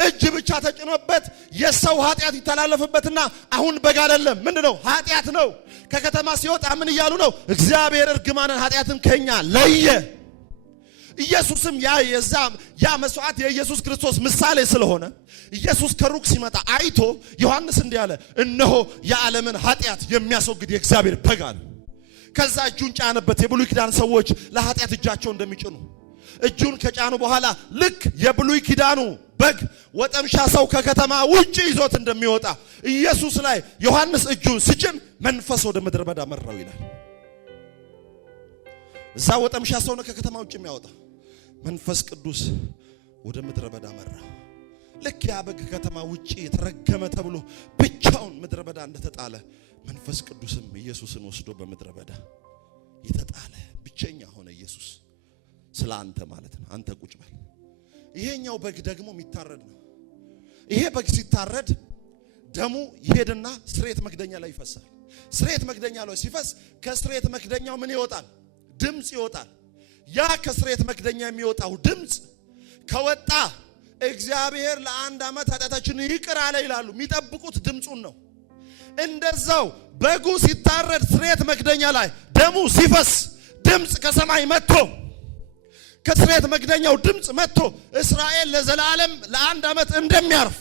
እጅ ብቻ ተጭኖበት የሰው ኃጢአት ይተላለፍበትና አሁን በግ አይደለም፣ ምንድነው? ኃጢአት ነው። ከከተማ ሲወጣ ምን እያሉ ነው? እግዚአብሔር እርግማንን ኃጢአትን ከኛ ለየ። ኢየሱስም ያ መስዋዕት የኢየሱስ ክርስቶስ ምሳሌ ስለሆነ ኢየሱስ ከሩቅ ሲመጣ አይቶ ዮሐንስ እንዲህ አለ፣ እነሆ የዓለምን ኃጢአት የሚያስወግድ የእግዚአብሔር በግ አለ። ከዛ እጁን ጫነበት። የብሉይ ኪዳን ሰዎች ለኃጢአት እጃቸው እንደሚጭኑ እጁን ከጫኑ በኋላ ልክ የብሉይ ኪዳኑ በግ ወጠምሻ ሰው ከከተማ ውጪ ይዞት እንደሚወጣ ኢየሱስ ላይ ዮሐንስ እጁን ሲጭን መንፈስ ወደ ምድረ በዳ መራው ይላል። እዛ ወጠምሻ ሰው ነው ከከተማ ውጪ የሚያወጣ መንፈስ ቅዱስ ወደ ምድረ በዳ መራው። ልክ ያ በግ ከተማ ውጪ የተረገመ ተብሎ ብቻውን ምድረ በዳ እንደተጣለ መንፈስ ቅዱስም ኢየሱስን ወስዶ በምድረ በዳ የተጣለ ብቸኛ ሆነ። ኢየሱስ ስለ አንተ ማለት ነው። አንተ ቁጭ በል። ይሄኛው በግ ደግሞ የሚታረድ ነው። ይሄ በግ ሲታረድ ደሙ ይሄድና ስርየት መክደኛ ላይ ይፈሳል። ስርየት መክደኛ ላይ ሲፈስ ከስርየት መክደኛው ምን ይወጣል? ድምጽ ይወጣል። ያ ከስርየት መክደኛ የሚወጣው ድምጽ ከወጣ እግዚአብሔር ለአንድ ዓመት ኃጢአታችንን ይቅር አለ ይላሉ። የሚጠብቁት ድምጹን ነው። እንደዛው በጉ ሲታረድ ስርየት መክደኛ ላይ ደሙ ሲፈስ ድምጽ ከሰማይ መጥቶ ከስርየት መክደኛው ድምጽ መጥቶ እስራኤል ለዘላለም ለአንድ ዓመት እንደሚያርፍ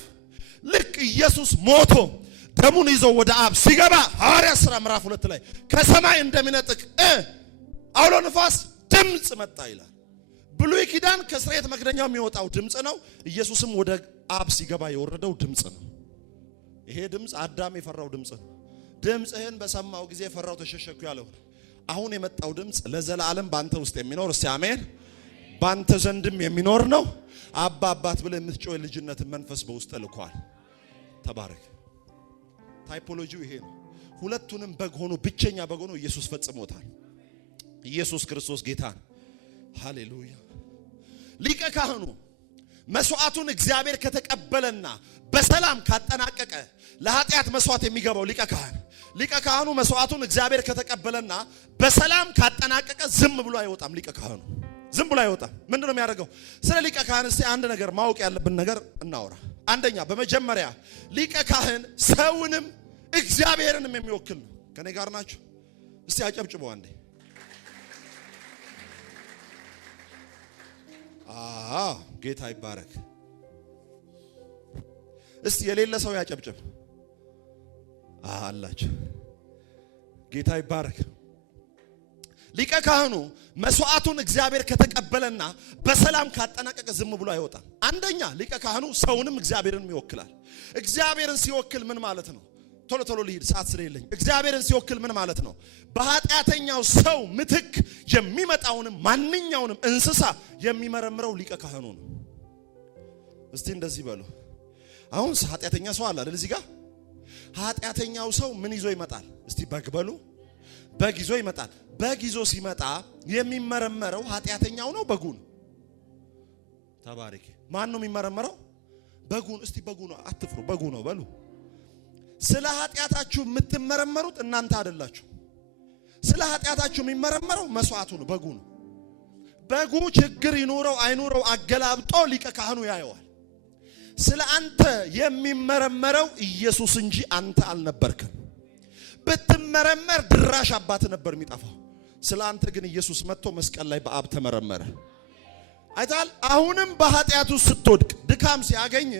ልክ ኢየሱስ ሞቶ ደሙን ይዞ ወደ አብ ሲገባ ሐዋርያት ሥራ ምዕራፍ 2 ላይ ከሰማይ እንደሚነጥቅ አውሎ ንፋስ ድምጽ መጣ ይላል። ብሉይ ኪዳን ከስርየት መክደኛው የሚወጣው ድምጽ ነው። ኢየሱስም ወደ አብ ሲገባ የወረደው ድምጽ ነው። ይሄ ድምጽ አዳም የፈራው ድምጽ ነው። ድምጽህን በሰማው ጊዜ ፈራው ተሸሸኩ ያለው። አሁን የመጣው ድምጽ ለዘላለም ባንተ ውስጥ የሚኖር እስቲ አሜን፣ ባንተ ዘንድም የሚኖር ነው። አባ አባት ብለህ የምትጮህ ልጅነትን መንፈስ በውስጥ ልኳል። ተባረክ። ታይፖሎጂው ይሄ ነው። ሁለቱንም በግ ሆኖ ብቸኛ በግ ሆኖ ኢየሱስ ፈጽሞታል። ኢየሱስ ክርስቶስ ጌታ ነው። ሃሌሉያ። ሊቀ ካህኑ መስዋዕቱን እግዚአብሔር ከተቀበለና በሰላም ካጠናቀቀ ለኃጢአት መስዋዕት የሚገባው ሊቀ ካህኑ መስዋዕቱን እግዚአብሔር ከተቀበለና በሰላም ካጠናቀቀ ዝም ብሎ አይወጣም። ሊቀ ካህኑ ዝም ብሎ አይወጣም። ምንድነው የሚያደርገው? ስለ ሊቀ ካህን እስቲ አንድ ነገር ማወቅ ያለብን ነገር እናወራ። አንደኛ በመጀመሪያ ሊቀ ካህን ሰውንም እግዚአብሔርንም የሚወክል ነው። ከኔ ጋር ናችሁ? እስቲ አጨብጭቡ አንዴ። ጌታ ይባረክ። እስቲ የሌለ ሰው ያጨብጭብ አላችሁ። ጌታ ይባረክ። ሊቀ ካህኑ መስዋዕቱን እግዚአብሔር ከተቀበለና በሰላም ካጠናቀቀ ዝም ብሎ አይወጣም። አንደኛ ሊቀ ካህኑ ሰውንም እግዚአብሔርንም ይወክላል። እግዚአብሔርን ሲወክል ምን ማለት ነው? ቶሎ ልሂድ ሰዓት ስለሌለኝ። እግዚአብሔርን ሲወክል ምን ማለት ነው? በኃጢአተኛው ሰው ምትክ የሚመጣውንም ማንኛውንም እንስሳ የሚመረምረው ሊቀ ካህኑ ነው። እስቲ እንደዚህ በሉ። አሁን ኃጢአተኛ ሰው አለ አይደል? እዚህ ጋር ኃጢአተኛው ሰው ምን ይዞ ይመጣል? እስቲ በግ በሉ። በግ ይዞ ይመጣል። በግ ይዞ ሲመጣ የሚመረመረው ኃጢአተኛው ነው በጉ ነው? ተባረክ። ማን ነው የሚመረመረው? በጉ። እስቲ በጉ ነው፣ አትፍሩ፣ በጉ ነው በሉ። ስለ ኃጢአታችሁ የምትመረመሩት እናንተ አይደላችሁ። ስለ ኃጢአታችሁ የሚመረመረው መስዋዕቱ ነው፣ በጉ ነው። በጉ ችግር ይኑረው አይኑረው አገላብጦ ሊቀ ካህኑ ያየዋል። ስለ አንተ የሚመረመረው ኢየሱስ እንጂ አንተ አልነበርክም። ብትመረመር ድራሽ አባት ነበር የሚጠፋው። ስለ አንተ ግን ኢየሱስ መጥቶ መስቀል ላይ በአብ ተመረመረ። አይታል። አሁንም በኃጢአቱ ስትወድቅ ድካም ሲያገኝ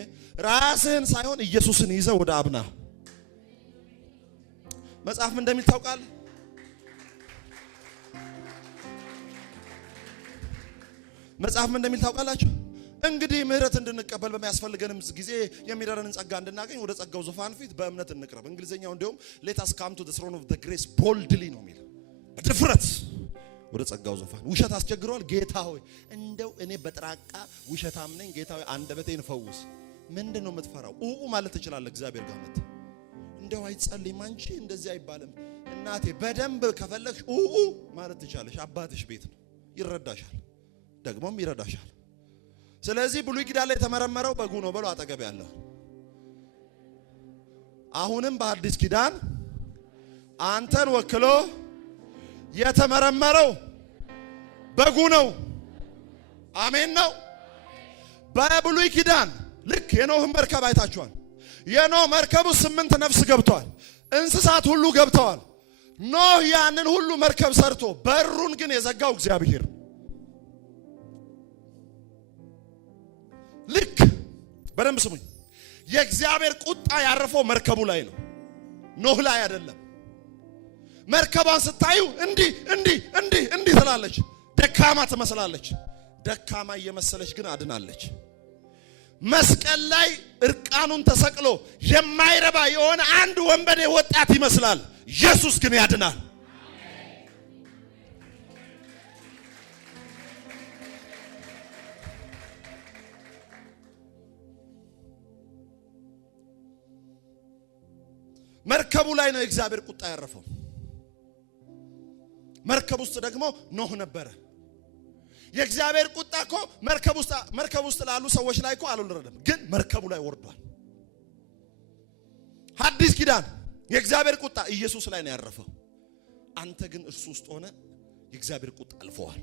ራስህን ሳይሆን ኢየሱስን ይዘህ ወደ አብ ና። መጽሐፍ ምን እንደሚል ታውቃለህ? መጽሐፍ ምን እንደሚል ታውቃላችሁ? እንግዲህ ምህረት እንድንቀበል በሚያስፈልገንም ጊዜ የሚረረንን ጸጋ እንድናገኝ ወደ ጸጋው ዙፋን ፊት በእምነት እንቅረብ። እንግሊዘኛው እንደውም let us come to the throne of the grace boldly ነው የሚል። በድፍረት ወደ ጸጋው ዙፋን። ውሸት አስቸግሯል። ጌታ ሆይ እንደው እኔ በጥራቃ ውሸታም ነኝ፣ ጌታ ሆይ አንደበቴን ፈውስ። ምንድነው የምትፈራው? ኡኡ ማለት ትችላለህ። እግዚአብሔር ጋር መጣ እንደው አይጸልይም አንቺ እንደዚህ አይባልም። እናቴ በደንብ ከፈለግሽ ኡኡ ማለት ትችላለሽ። አባትሽ ቤት ነው፣ ይረዳሻል፣ ደግሞም ይረዳሻል። ስለዚህ ብሉይ ኪዳን ላይ የተመረመረው በጉ ነው በሉ አጠገብ ያለው። አሁንም በአዲስ ኪዳን አንተን ወክሎ የተመረመረው በጉ ነው። አሜን ነው። በብሉይ ኪዳን ልክ የኖህን መርከብ አይታችኋል። የኖህ መርከብ 8 ነፍስ ገብቷል። እንስሳት ሁሉ ገብተዋል። ኖህ ያንን ሁሉ መርከብ ሰርቶ በሩን ግን የዘጋው እግዚአብሔር። ልክ በደንብ ስሙኝ። የእግዚአብሔር ቁጣ ያረፈው መርከቡ ላይ ነው፣ ኖህ ላይ አይደለም። መርከቧን ስታዩ እንዲህ ትላለች፣ ደካማ ትመስላለች። ደካማ እየመሰለች ግን አድናለች። መስቀል ላይ እርቃኑን ተሰቅሎ የማይረባ የሆነ አንድ ወንበዴ ወጣት ይመስላል። ኢየሱስ ግን ያድናል። መርከቡ ላይ ነው የእግዚአብሔር ቁጣ ያረፈው። መርከብ ውስጥ ደግሞ ኖህ ነበረ። የእግዚአብሔር ቁጣ እኮ መርከብ ውስጥ ላሉ ሰዎች ላይ እኮ አልወረደም፣ ግን መርከቡ ላይ ወርዷል። ሐዲስ ኪዳን የእግዚአብሔር ቁጣ ኢየሱስ ላይ ነው ያረፈው። አንተ ግን እርሱ ውስጥ ሆነ የእግዚአብሔር ቁጣ አልፈዋል።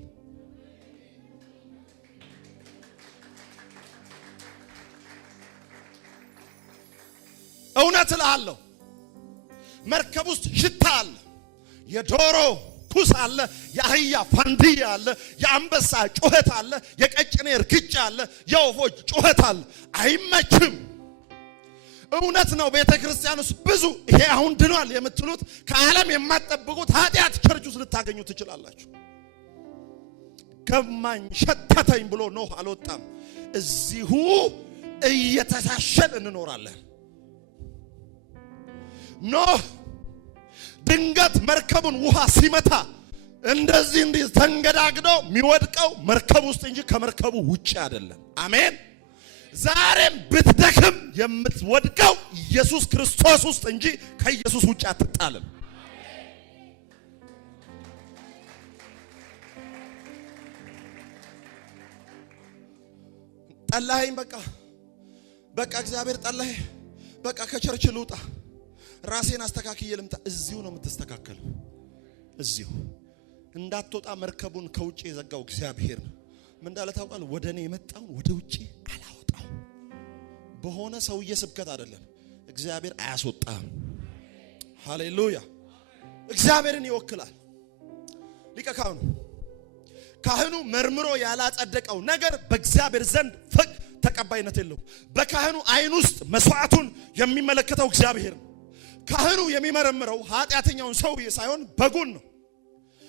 እውነት እልሃለሁ መርከብ ውስጥ ሽታ አለ፣ የዶሮ ኩስ አለ፣ የአህያ ፋንድያ አለ፣ የአንበሳ ጩኸት አለ፣ የቀጭኔ እርግጫ አለ፣ የወፎች ጩኸት አለ። አይመችም። እውነት ነው። ቤተ ክርስቲያን ውስጥ ብዙ ይሄ አሁን ድኗል የምትሉት ከዓለም የማትጠብቁት ኃጢአት ቸርች ውስጥ ልታገኙ ትችላላችሁ። ገማኝ ሸተተኝ ብሎ ኖህ አልወጣም። እዚሁ እየተሳሸን እንኖራለን። ኖህ ድንገት መርከቡን ውሃ ሲመታ እንደዚህ ተንገዳግዶ የሚወድቀው መርከብ ውስጥ እንጂ ከመርከቡ ውጪ አይደለም። አሜን። ዛሬም ብትደክም የምትወድቀው ኢየሱስ ክርስቶስ ውስጥ እንጂ ከኢየሱስ ውጪ አትጣልም። ጠላኸኝ፣ በቃ እግዚአብሔር ጠላኸኝ፣ በቃ ከቸርች ልውጣ፣ ራሴን አስተካክዬ ልምጣ። እዚሁ ነው የምትስተካከለው። እዚሁ እንዳትወጣ መርከቡን ከውጪ የዘጋው እግዚአብሔር ነው። ምን እንዳለ ታውቃለህ? ወደ እኔ የመጣውን ወደ ውጪ አላወጣው። በሆነ ሰውዬ ስብከት አይደለም፣ እግዚአብሔር አያስወጣም። ሃሌሉያ። እግዚአብሔርን ይወክላል ሊቀ ካህኑ መርምሮ ያላጸደቀው ነገር በእግዚአብሔር ዘንድ ተቀባይነት የለው። በካህኑ አይን ውስጥ መስዋዕቱን የሚመለከተው እግዚአብሔር ነው። ካህኑ የሚመረምረው ኃጢአተኛውን ሰውዬ ሳይሆን በጉን ነው።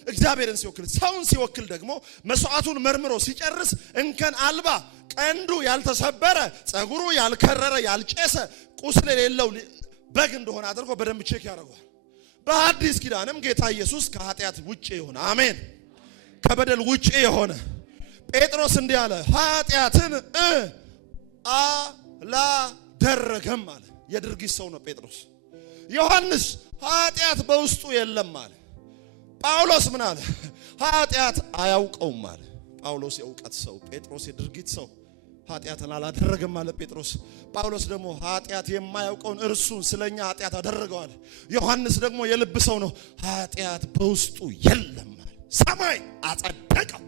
እግዚአብሔርን ሲወክል፣ ሰውን ሲወክል ደግሞ መስዋዕቱን መርምሮ ሲጨርስ እንከን አልባ፣ ቀንዱ ያልተሰበረ፣ ጸጉሩ ያልከረረ፣ ያልጨሰ፣ ቁስል የሌለው በግ እንደሆነ አድርጎ በደንብ ቼክ ያደርገዋል። በአዲስ ኪዳንም ጌታ ኢየሱስ ከኃጢአት ውጪ የሆነ አሜን፣ ከበደል ውጪ የሆነ ጴጥሮስ እንዲህ አለ፣ ኃጢአትን አላደረገም አለ። የድርጊት ሰው ነው ጴጥሮስ። ዮሐንስ ኃጢአት በውስጡ የለም አለ። ጳውሎስ ምን አለ? ኃጢአት አያውቀውም አለ። ጳውሎስ የእውቀት ሰው፣ ጴጥሮስ የድርጊት ሰው። ኃጢአትን አላደረገም አለ ጴጥሮስ። ጳውሎስ ደግሞ ኃጢአት የማያውቀውን እርሱን ስለኛ ኃጢአት አደረገዋል። ዮሐንስ ደግሞ የልብ ሰው ነው። ኃጢአት በውስጡ የለም አለ። ሰማይ አጸደቀው።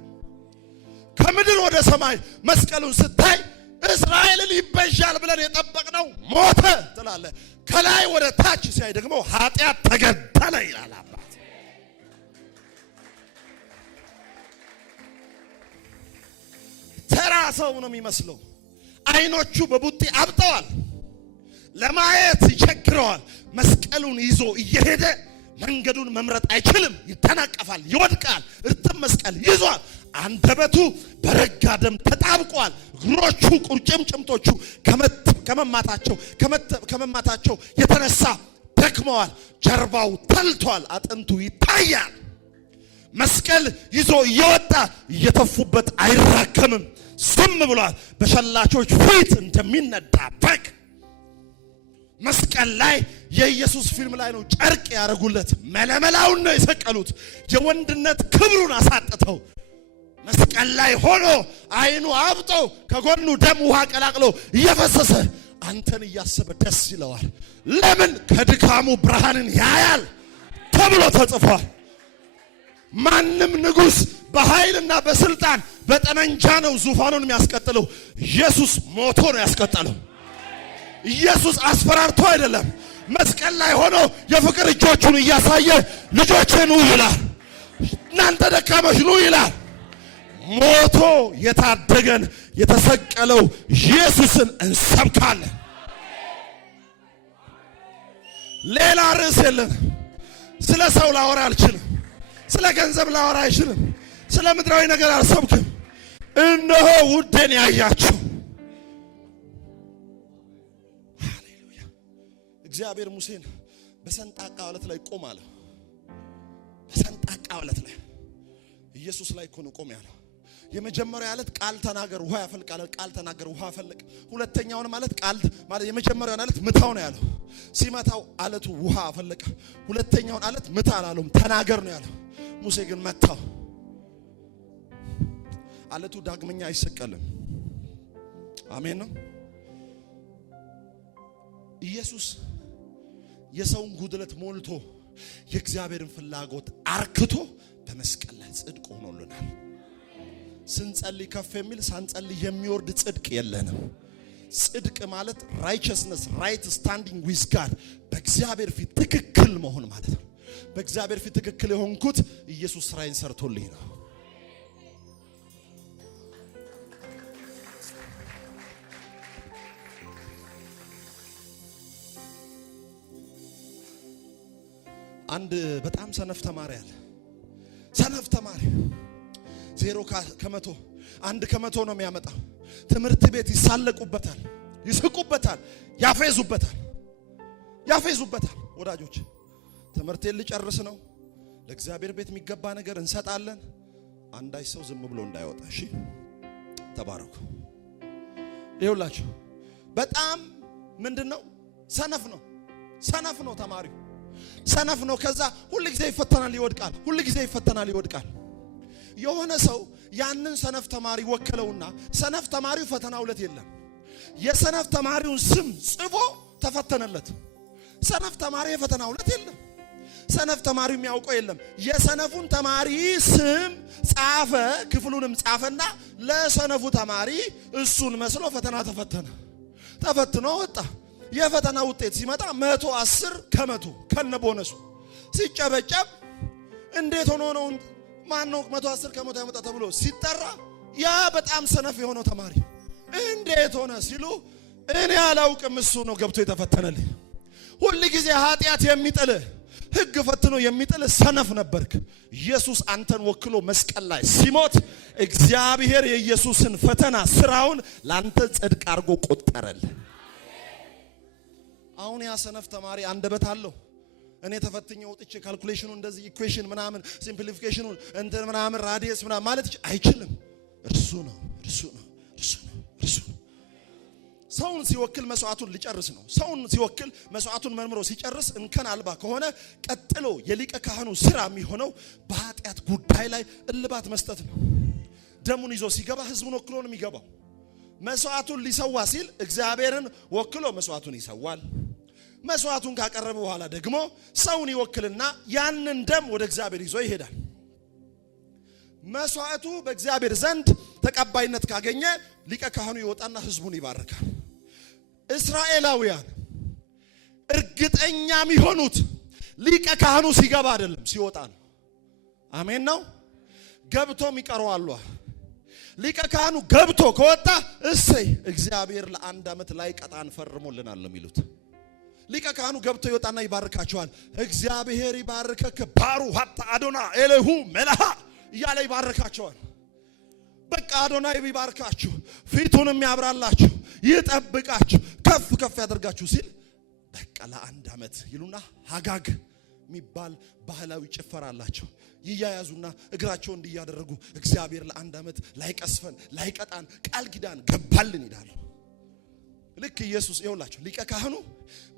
ከምድር ወደ ሰማይ መስቀሉን ስታይ እስራኤልን ይበጃል ብለን የጠበቅነው ሞተ ትላለ። ከላይ ወደ ታች ሲያይ ደግሞ ኃጢአት ተገደለ ይላል አባት። ተራ ሰው ነው የሚመስለው። አይኖቹ በቡጢ አብጠዋል፣ ለማየት ይቸግረዋል። መስቀሉን ይዞ እየሄደ መንገዱን መምረጥ አይችልም። ይተናቀፋል፣ ይወድቃል። እርጥብ መስቀል ይዟል። አንደበቱ በረጋ ደም ተጣብቋል። እግሮቹ ቁርጭምጭምቶቹ ከመማታቸው የተነሳ ደክመዋል። ጀርባው ተልቷል፣ አጥንቱ ይታያል። መስቀል ይዞ እየወጣ እየተፉበት አይራከምም፣ ዝም ብሏል። በሸላቾች ፊት እንደሚነዳ በግ መስቀል ላይ የኢየሱስ ፊልም ላይ ነው ጨርቅ ያደረጉለት። መለመላውን ነው የሰቀሉት። የወንድነት ክብሩን አሳጥተው መስቀል ላይ ሆኖ አይኑ አብጦ ከጎኑ ደም ውሃ ቀላቅሎ እየፈሰሰ አንተን እያሰበ ደስ ይለዋል። ለምን? ከድካሙ ብርሃንን ያያል ተብሎ ተጽፏል። ማንም ንጉሥ በኃይልና በስልጣን በጠመንጃ ነው ዙፋኑን የሚያስቀጥለው። ኢየሱስ ሞቶ ነው ያስቀጠለው። ኢየሱስ አስፈራርቶ አይደለም። መስቀል ላይ ሆኖ የፍቅር እጆቹን እያሳየ ልጆቼ ኑ ይላል። እናንተ ደካሞች ኑ ይላል። ሞቶ የታደገን የተሰቀለው ኢየሱስን እንሰብካለን። ሌላ ርዕስ የለን። ስለ ሰው ላወራ አልችልም። ስለ ገንዘብ ላወራ አይችልም። ስለ ምድራዊ ነገር አልሰብክም። እነሆ ውዴን ያያችሁ። ሃሌሉያ። እግዚአብሔር ሙሴን በሰንጣቃ ዓለት ላይ ቆም አለ። በሰንጣቃ ዓለት ላይ ኢየሱስ ላይ እኮ ነው ቆም ያለው። የመጀመሪያው ዓለት ቃል ተናገር ውሃ ያፈልቃል። ቃል ተናገር ውሃ ፈለቅ። ሁለተኛውን ማለት ቃል ማለት የመጀመሪያውን ዓለት ምታው ነው ያለው። ሲመታው ዓለቱ ውሃ አፈለቀ። ሁለተኛውን ዓለት ምታ አላለውም፣ ተናገር ነው ያለው። ሙሴ ግን መታው። ዓለቱ ዳግመኛ አይሰቀልም። አሜን ነው። ኢየሱስ የሰውን ጉድለት ሞልቶ የእግዚአብሔርን ፍላጎት አርክቶ በመስቀል ላይ ጽድቅ ሆኖልናል። ስንጸልይ ከፍ የሚል ሳንጸልይ የሚወርድ ጽድቅ የለንም። ጽድቅ ማለት righteousness, right standing with God፣ በእግዚአብሔር ፊት ትክክል መሆን ማለት ነው። በእግዚአብሔር ፊት ትክክል የሆንኩት ኢየሱስ ስራዬን ሰርቶልኝ ነው። አንድ በጣም ሰነፍ ተማሪ አለ። ሰነፍ ተማሪ 0 ከመቶ 1 ከመቶ ነው የሚያመጣው። ትምህርት ቤት ይሳለቁበታል፣ ይስቁበታል፣ ያፌዙበታል። ወዳጆች ትምህርቴን ልጨርስ ነው፣ ለእግዚአብሔር ቤት የሚገባ ነገር እንሰጣለን። አንዳች ሰው ዝም ብሎ እንዳይወጣ እሺ። ተባረኩ። ይኸውላችሁ በጣም ምንድነው ሰነፍ ነው ተማሪው። ሰነፍ ነው። ከዛ ሁሉ ጊዜ ይፈተናል፣ ይወድቃል። የሆነ ሰው ያንን ሰነፍ ተማሪ ወከለውና ሰነፍ ተማሪው ፈተናው ዕለት የለም የሰነፍ ተማሪውን ስም ጽፎ ተፈተነለት። ሰነፍ ተማሪ የፈተናው ዕለት የለም። ሰነፍ ተማሪው የሚያውቀው የለም። የሰነፉን ተማሪ ስም ጻፈ፣ ክፍሉንም ጻፈና ለሰነፉ ተማሪ እሱን መስሎ ፈተና ተፈትኖ ወጣ። የፈተና ውጤት ሲመጣ 110 ከመቶ ከነ ቦነሱ ሲጨበጨብ እንዴት ሆኖ ነው ማን ነው 110 ከመቶ ያመጣ ተብሎ ሲጠራ ያ በጣም ሰነፍ የሆነው ተማሪ እንዴት ሆነ ሲሉ እኔ አላውቅም እሱ ነው ገብቶ የተፈተነልኝ። ሁሉ ጊዜ ኃጢአት የሚጥል ሕግ ፈትኖ የሚጥል ሰነፍ ነበርክ። ኢየሱስ አንተን ወክሎ መስቀል ላይ ሲሞት እግዚአብሔር የኢየሱስን ፈተና ስራውን ላንተ ጽድቅ አድርጎ ቆጠረልህ። አሁን ያ ሰነፍ ተማሪ አንደበት አለው። እኔ ተፈትኜ ወጥቼ ካልኩሌሽኑ እንደዚህ ኢኩዌሽን ምናምን ሲምፕሊፊኬሽኑ እንትን ምናምን ራዲየስ ምናምን ማለት አይችልም። እርሱ ነው። ሰውን ሲወክል መስዋዕቱን ሊጨርስ ነው። ሰውን ሲወክል መስዋዕቱን መርምሮ ሲጨርስ እንከን አልባ ከሆነ ቀጥሎ የሊቀ ካህኑ ስራ የሚሆነው በኃጢአት ጉዳይ ላይ እልባት መስጠት ነው። ደሙን ይዞ ሲገባ ህዝቡን ወክሎ ነው የሚገባው። መስዋዕቱን ሊሰዋ ሲል እግዚአብሔርን ወክሎ መስዋዕቱን ይሰዋል። መስዋዕቱን ካቀረበ በኋላ ደግሞ ሰውን ይወክልና ያንን ደም ወደ እግዚአብሔር ይዞ ይሄዳል። መስዋዕቱ በእግዚአብሔር ዘንድ ተቀባይነት ካገኘ ሊቀ ካህኑ ይወጣና ህዝቡን ይባርካል። እስራኤላውያን እርግጠኛ የሚሆኑት ሊቀ ካህኑ ሲገባ አይደለም ሲወጣ ነው። አሜን ነው። ገብቶም ይቀርዋል። ሊቀ ካህኑ ገብቶ ከወጣ እሰይ እግዚአብሔር ለአንድ ዓመት ላይ ቀጣን ፈርሞልናል የሚሉት። ሊቀ ካህኑ ገብቶ ይወጣና ይባርካቸዋል። እግዚአብሔር ይባርከክ ባሩ ሀታ አዶና ኤሌሁ መላሃ እያለ ይባርካቸዋል። በቃ አዶናይ ይባርካችሁ፣ ፊቱንም ያብራላችሁ፣ ይጠብቃችሁ፣ ከፍ ከፍ ያደርጋችሁ ሲል በቃ ለአንድ ዓመት ይሉና ሀጋግ የሚባል ባህላዊ ጭፈራ አላቸው። ይያያዙና እግራቸው እንዲያደረጉ እግዚአብሔር ለአንድ ዓመት ላይቀስፈን ላይቀጣን ቃል ኪዳን ገባልን ይላሉ። ልክ ኢየሱስ ይኸውላችሁ ሊቀ ካህኑ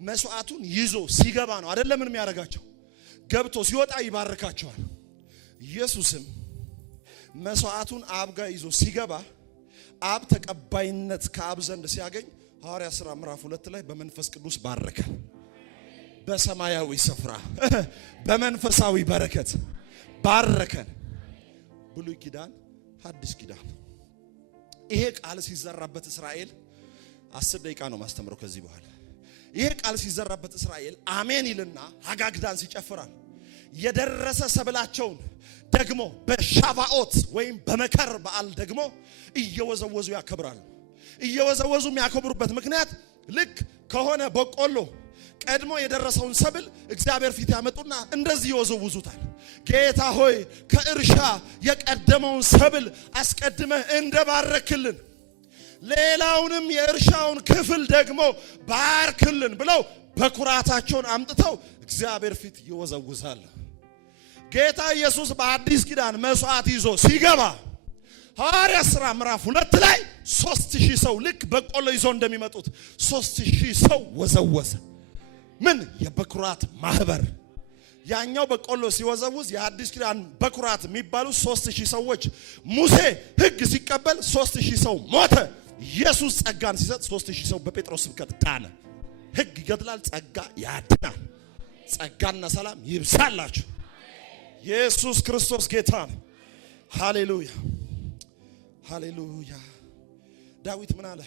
መስዋዕቱን ይዞ ሲገባ ነው አይደለም ምን የሚያደርጋቸው፣ ገብቶ ሲወጣ ይባርካቸዋል። ኢየሱስም መስዋዕቱን አብ ጋር ይዞ ሲገባ አብ ተቀባይነት ከአብ ዘንድ ሲያገኝ ሐዋርያ ሥራ ምዕራፍ 2 ላይ በመንፈስ ቅዱስ ባረከን። በሰማያዊ ስፍራ በመንፈሳዊ በረከት ባረከን። ብሉይ ኪዳን ሐዲስ ኪዳን ይሄ ቃል ሲዘራበት እስራኤል 10 ደቂቃ ነው ማስተምረው ከዚህ በኋላ። ይሄ ቃል ሲዘራበት እስራኤል አሜን ይልና ሀጋግዳን ሲጨፍራል። የደረሰ ሰብላቸውን ደግሞ በሻቫኦት ወይም በመከር በዓል ደግሞ እየወዘወዙ ያከብራሉ። እየወዘወዙ የሚያከብሩበት ምክንያት ልክ ከሆነ በቆሎ ቀድሞ የደረሰውን ሰብል እግዚአብሔር ፊት ያመጡና እንደዚህ ይወዘውዙታል። ጌታ ሆይ ከእርሻ የቀደመውን ሰብል አስቀድመህ እንደባረክልን ሌላውንም የእርሻውን ክፍል ደግሞ ባርክልን ብለው በኩራታቸውን አምጥተው እግዚአብሔር ፊት ይወዘውዛል። ጌታ ኢየሱስ በአዲስ ኪዳን መስዋዕት ይዞ ሲገባ ሐዋርያት ሥራ ምዕራፍ 2 ላይ 3000 ሰው ልክ በቆሎ ይዞ እንደሚመጡት 3000 ሰው ወዘወዘ። ምን የበኩራት ማህበር። ያኛው በቆሎ ሲወዘውዝ የአዲስ ኪዳን በኩራት የሚባሉ 3000 ሰዎች። ሙሴ ሕግ ሲቀበል 3000 ሰው ሞተ። ኢየሱስ ጸጋን ሲሰጥ 3000 ሰው በጴጥሮስ ስብከት ዳነ። ሕግ ይገድላል፣ ጸጋ ያድናል። ጸጋና ሰላም ይብዛላችሁ። ኢየሱስ ክርስቶስ ጌታ ነው። ሃሌሉያ ሃሌሉያ። ዳዊት ምን አለ?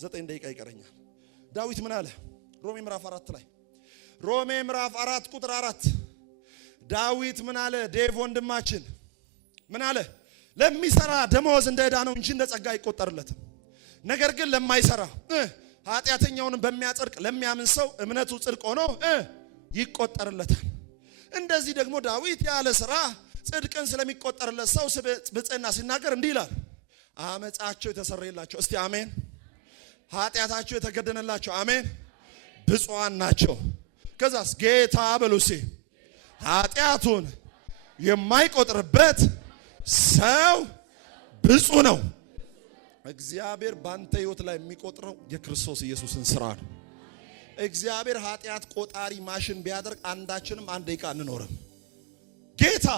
9 ደቂቃ ይቀረኛል። ዳዊት ምን አለ? ሮሜ ምዕራፍ 4 ላይ ሮሜ ምዕራፍ 4 ቁጥር 4 ዳዊት ምን አለ? ዴቭ ወንድማችን ምን አለ? ለሚሰራ ደመወዝ እንደ ዕዳ ነው እንጂ እንደ ጸጋ አይቆጠርለትም። ነገር ግን ለማይሰራ ኃጢአተኛውን በሚያጸድቅ ለሚያምን ሰው እምነቱ ጽድቅ ሆኖ ይቆጠርለታል። እንደዚህ ደግሞ ዳዊት ያለ ሥራ ጽድቅን ስለሚቆጠርለት ሰው ብጽዕና ሲናገር እንዲህ ይላል፣ አመጻቸው የተሰረየላቸው፣ እስቲ አሜን። ኃጢአታቸው የተገደነላቸው፣ አሜን፣ ብፁዓን ናቸው። ከዛስ ጌታ በሉሲ ኃጢአቱን የማይቆጥርበት ሰው ብፁዕ ነው። እግዚአብሔር ባንተ ሕይወት ላይ የሚቆጥረው የክርስቶስ ኢየሱስን ሥራ ነው። እግዚአብሔር ኃጢአት ቆጣሪ ማሽን ቢያደርግ አንዳችንም አንድ ደቂቃ አንኖርም። ጌታ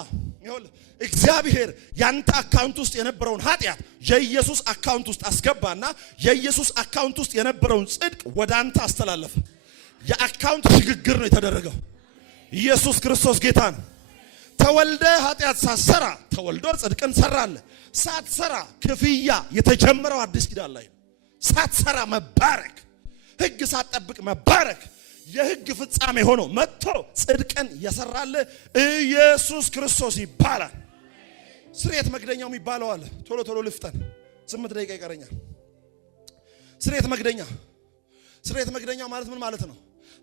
ይሁን እግዚአብሔር ያንተ አካውንት ውስጥ የነበረውን ኃጢአት የኢየሱስ አካውንት ውስጥ አስገባና የኢየሱስ አካውንት ውስጥ የነበረውን ጽድቅ ወደ አንተ አስተላለፈ። የአካውንት ሽግግር ነው የተደረገው። ኢየሱስ ክርስቶስ ጌታ ነው። ተወልደ ኃጢአት ሳትሰራ ተወልዶ ጽድቅን ሰራለ። ሳትሰራ ክፍያ የተጀመረው አዲስ ኪዳን ላይ ነው። ሳትሰራ መባረክ፣ ሕግ ሳትጠብቅ መባረክ፣ የሕግ ፍጻሜ ሆኖ መጥቶ ጽድቅን የሰራለ ኢየሱስ ክርስቶስ ይባላል። ስርየት መክደኛው የሚባለው አለ። ቶሎ ቶሎ ልፍጠን፣ 8 ደቂቃ ይቀረኛል። ስርየት መክደኛው ማለት ምን ማለት ነው?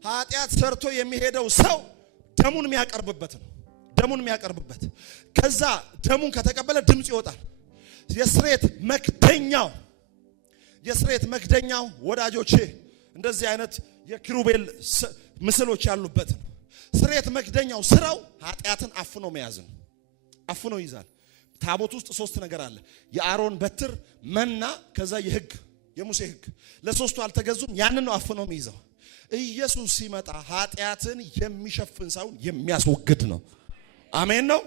ኃጢአት ሰርቶ የሚሄደው ሰው ደሙን የሚያቀርብበት ነው። ደሙን የሚያቀርብበት ከዛ ደሙን ከተቀበለ ድምጽ ይወጣል። የስርየት መክደኛው ወዳጆቼ እንደዚህ አይነት የኪሩቤል ምስሎች ያሉበት ነው። ስርየት መክደኛው ስራው ኃጢአትን አፍኖ መያዝ ነው። አፍኖ ይዛል። ታቦት ውስጥ 3 ነገር አለ። የአሮን በትር፣ መና፣ ከዛ የሙሴ ሕግ። ለሶስቱ አልተገዙም። ያንን ነው አፍኖ የሚይዘው። ኢየሱስ ሲመጣ ኃጢአትን የሚሸፍን ሳይሆን የሚያስወግድ ነው። አሜን ነው።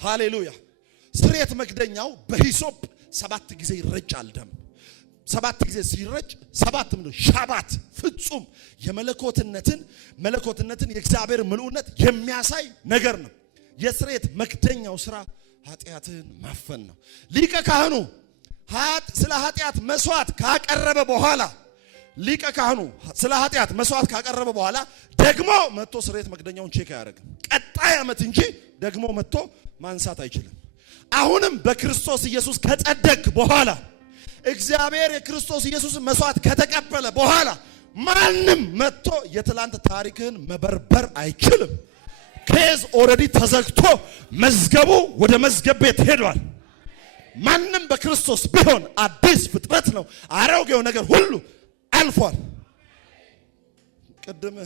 ሃሌሉያ። ስርየት መክደኛው በሂሶፕ 7 ጊዜ ይረጫል። ደም 7 ጊዜ ሲረጭ 7 ምንድነው? ሻባት ፍጹም መለኮትነትን የእግዚአብሔር ምልኡነት የሚያሳይ ነገር ነው። የስርየት መክደኛው ስራ ኃጢአትን ማፈን ነው። ሊቀ ካህኑ ስለ ኃጢአት መስዋዕት ካቀረበ በኋላ ደግሞ መጥቶ ስርየት መክደኛውን ቼክ አያደርግም። ቀጣይ ዓመት እንጂ ደግሞ መጥቶ ማንሳት አይችልም። አሁንም በክርስቶስ ኢየሱስ ከጸደቅ በኋላ እግዚአብሔር የክርስቶስ ኢየሱስን መስዋዕት ከተቀበለ በኋላ ማንም መጥቶ የትላንት ታሪክህን መበርበር አይችልም። ኬዝ ኦልሬዲ ተዘግቶ መዝገቡ ወደ መዝገብ ቤት ሄዷል። ማንም በክርስቶስ ቢሆን አዲስ ፍጥረት ነው። አሮጌው ነገር ሁሉ አልፏል። ቅድም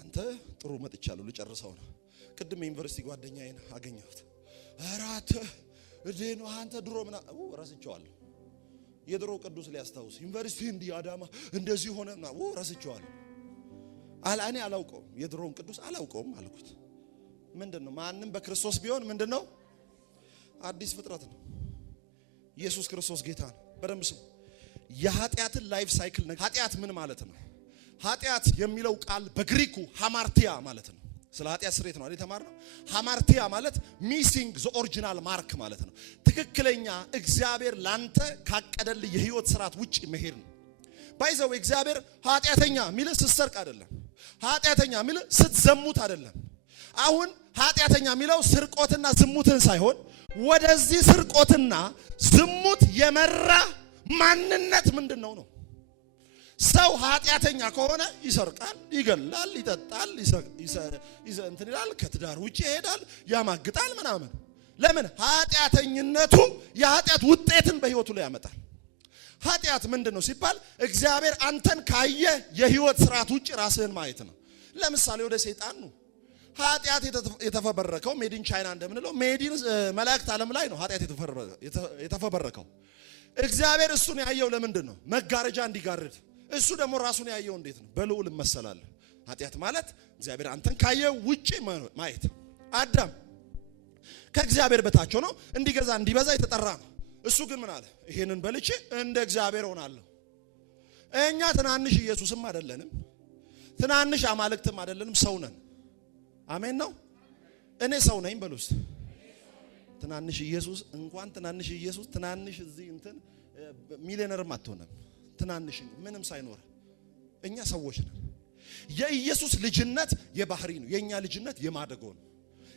አንተ ጥሩ መጥቻለሁ ልጨርሰው ነው። ቅድም ዩኒቨርሲቲ ጓደኛዬን አገኘሁት። አራተ እዴኑ አንተ ድሮ ምና ረስቼዋለሁ። የድሮ ቅዱስ ሊያስታውስ ዩኒቨርሲቲ እንዲህ አዳማ እንደዚህ ሆነና ረስቼዋለሁ። እኔ አላውቀውም፣ የድሮውን ቅዱስ አላውቀውም አልኩት። ምንድነው? ማንም በክርስቶስ ቢሆን ምንድነው? አዲስ ፍጥረት ነው። ኢየሱስ ክርስቶስ ጌታ ነው። በደንብ ስሙ። የኃጢአትን ላይፍ ሳይክል ነው። ኃጢአት ምን ማለት ነው? ኃጢአት የሚለው ቃል በግሪኩ ሃማርቲያ ማለት ነው። ስለ ኃጢአት ስርየት ነው አይደል የተማርነው? ሃማርቲያ ማለት ሚሲንግ ዘ ኦሪጂናል ማርክ ማለት ነው። ትክክለኛ እግዚአብሔር ላንተ ካቀደልህ የህይወት ስርዓት ውጪ መሄድ ነው። ባይዘው እግዚአብሔር ኃጢአተኛ ሚል ስትሰርቅ አይደለም። ኃጢአተኛ ሚል ስትዘሙት አይደለም። አሁን ኃጢአተኛ ሚለው ስርቆትና ዝሙትን ሳይሆን ወደዚህ ስርቆትና ዝሙት የመራ ማንነት ምንድነው ነው። ሰው ኃጢአተኛ ከሆነ ይሰርቃል፣ ይገላል፣ ይጠጣል፣ እንትን ይላል፣ ከትዳር ውጪ ይሄዳል፣ ያማግጣል ምናምን። ለምን? ኃጢአተኝነቱ የኃጢአት ውጤትን በህይወቱ ላይ ያመጣል። ኃጢአት ምንድነው ሲባል እግዚአብሔር አንተን ካየ የህይወት ስርዓት ውጪ ራስህን ማየት ነው። ለምሳሌ ወደ ሰይጣን ነው ኃጢአት የተፈበረከው ሜዲን ቻይና እንደምንለው ሜዲን መላእክት ዓለም ላይ ነው ኃጢአት የተፈበረከው። እግዚአብሔር እሱን ያየው ለምንድን ነው? መጋረጃ እንዲጋርድ። እሱ ደግሞ ራሱን ያየው እንዴት ነው? በልዑል መሰላል። ኃጢአት ማለት እግዚአብሔር አንተን ካየው ውጪ ማየት። አዳም ከእግዚአብሔር በታች ሆኖ እንዲገዛ እንዲበዛ የተጠራ ነው። እሱ ግን ምን አለ? ይሄንን በልቼ እንደ እግዚአብሔር ሆናለሁ። እኛ ትናንሽ ኢየሱስም አይደለንም፣ ትናንሽ አማልክትም አይደለንም፣ ሰው ነን። አሜን ነው። እኔ ሰው ነኝ በሉስ። ትናንሽ ኢየሱስ እንኳን ትናንሽ ኢየሱስ ትናንሽ እዚህ እንትን ሚሊዮነርም አትሆንም። ትናንሽ ምንም ሳይኖር እኛ ሰዎች ነን። የኢየሱስ ልጅነት የባህሪ ነው፣ የኛ ልጅነት የማደጎ ነው።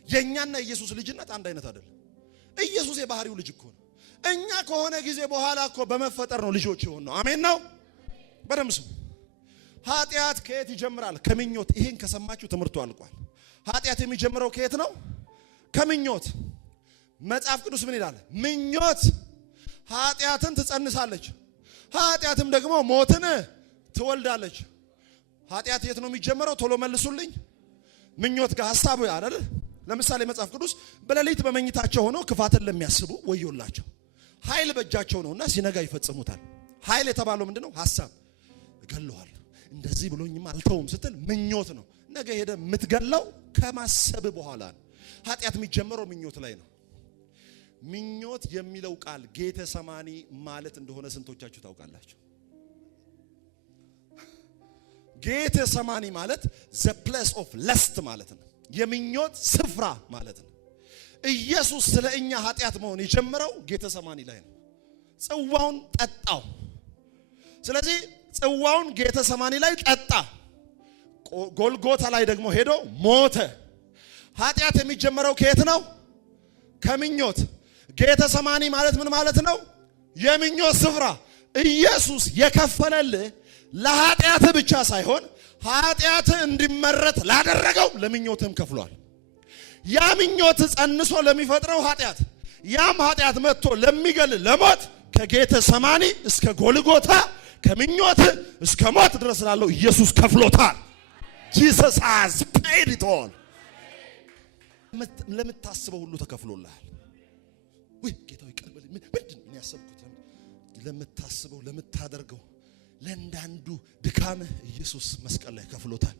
የኛና ኢየሱስ ልጅነት አንድ አይነት አይደለም። ኢየሱስ የባህሪው ልጅ እኮ ነው። እኛ ከሆነ ጊዜ በኋላ እኮ በመፈጠር ነው ልጆች የሆን ነው። አሜን ነው። በደምብ ስሙ። ኃጢአት ከየት ይጀምራል? ከምኞት። ይሄን ከሰማችሁ ትምህርቱ አልቋል። ኃጢአት የሚጀምረው ከየት ነው? ከምኞት። መጽሐፍ ቅዱስ ምን ይላል? ምኞት ኃጢአትን ትጸንሳለች፣ ኃጢአትም ደግሞ ሞትን ትወልዳለች። ኃጢአት የት ነው የሚጀምረው? ቶሎ መልሱልኝ። ምኞት ጋር ሐሳብ አይደል? ለምሳሌ መጽሐፍ ቅዱስ በሌሊት በመኝታቸው ሆነው ክፋትን ለሚያስቡ ወዮላቸው፣ ኃይል በእጃቸው ነውና ሲነጋ ይፈጽሙታል። ኃይል የተባለው ምንድነው? ሐሳብ። እገለዋለሁ እንደዚህ ብሎኝም አልተውም ስትል ምኞት ነው። ነገ ሄደ የምትገላው ከማሰብ በኋላ ነው። ኃጢአት የሚጀምረው ምኞት ላይ ነው። ምኞት የሚለው ቃል ጌተ ሰማኒ ማለት እንደሆነ ስንቶቻችሁ ታውቃላችሁ? ጌተ ሰማኒ ማለት the place of lust ማለት ነው። የምኞት ስፍራ ማለት ነው። ኢየሱስ ስለኛ ኃጢአት መሆን የጀመረው ጌተ ሰማኒ ላይ ነው። ጽዋውን ጠጣው። ስለዚህ ጽዋውን ጌተ ሰማኒ ላይ ጠጣ። ጎልጎታ ላይ ደግሞ ሄዶ ሞተ። ኃጢአት የሚጀመረው ከየት ነው? ከምኞት። ጌተ ሰማኒ ማለት ምን ማለት ነው? የምኞት ስፍራ። ኢየሱስ የከፈለልህ ለኃጢአት ብቻ ሳይሆን ኃጢአት እንዲመረት ላደረገው ለምኞትም ከፍሏል። ያ ምኞት ጸንሶ ለሚፈጥረው ኃጢአት፣ ያም ኃጢአት መጥቶ ለሚገል ለሞት ከጌተ ሰማኒ እስከ ጎልጎታ ከምኞት እስከ ሞት ድረስ ላለው ኢየሱስ ከፍሎታል። Jesus has paid it all። ለምታስበው ሁሉ ተከፍሎልሃል። ወይ ጌታው ይቀበል። ምንድን ነው ያሰብኩት? ለምታስበው ለምታደርገው ለእንዳንዱ ድካም ኢየሱስ መስቀል ላይ ከፍሎታል።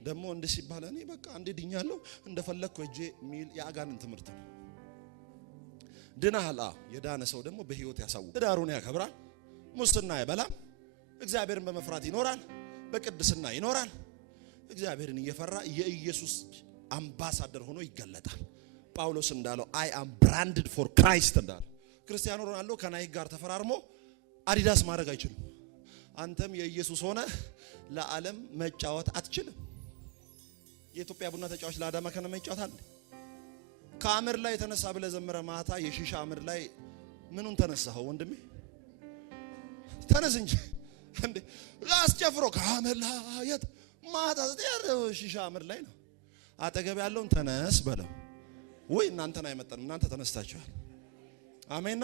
ደግሞ እንደ ሲባል እኔ በቃ እንደ ድኛለሁ እንደፈለኩ እጄ ሚል የአጋንን ትምህርት ነው። ድናሃል። የዳነ ሰው ደግሞ በህይወት ያሳውቃል። ትዳሩን ያከብራል፣ ሙስና አይበላም፣ እግዚአብሔርን በመፍራት ይኖራል፣ በቅድስና ይኖራል። እግዚአብሔርን እየፈራ የኢየሱስ አምባሳደር ሆኖ ይገለጣል። ጳውሎስ እንዳለው I am branded for Christ እንዳለው ክርስቲያኖ ሮናልዶ ከናይክ ጋር ተፈራርሞ አዲዳስ ማድረግ አይችልም። አንተም የኢየሱስ ሆነ ለዓለም መጫወት አትችልም። የኢትዮጵያ ቡና ተጫዋች ለአዳማ ከነማ ይጫወታል። ከአምር ላይ ተነሳ ብለ ዘመረ ማታ የሺሻ አምር ላይ ምኑን ተነሳው ወንድሜ? ተነስ እንጂ እንዴ አስጨፍሮ ከአምር ላይ ማታ ሺሻ አምር ላይ ነው። አጠገብ ያለውን ተነስ በለው። ወይ እናንተን አይመጣንም፣ እናንተ ተነስታችኋል። አሜን።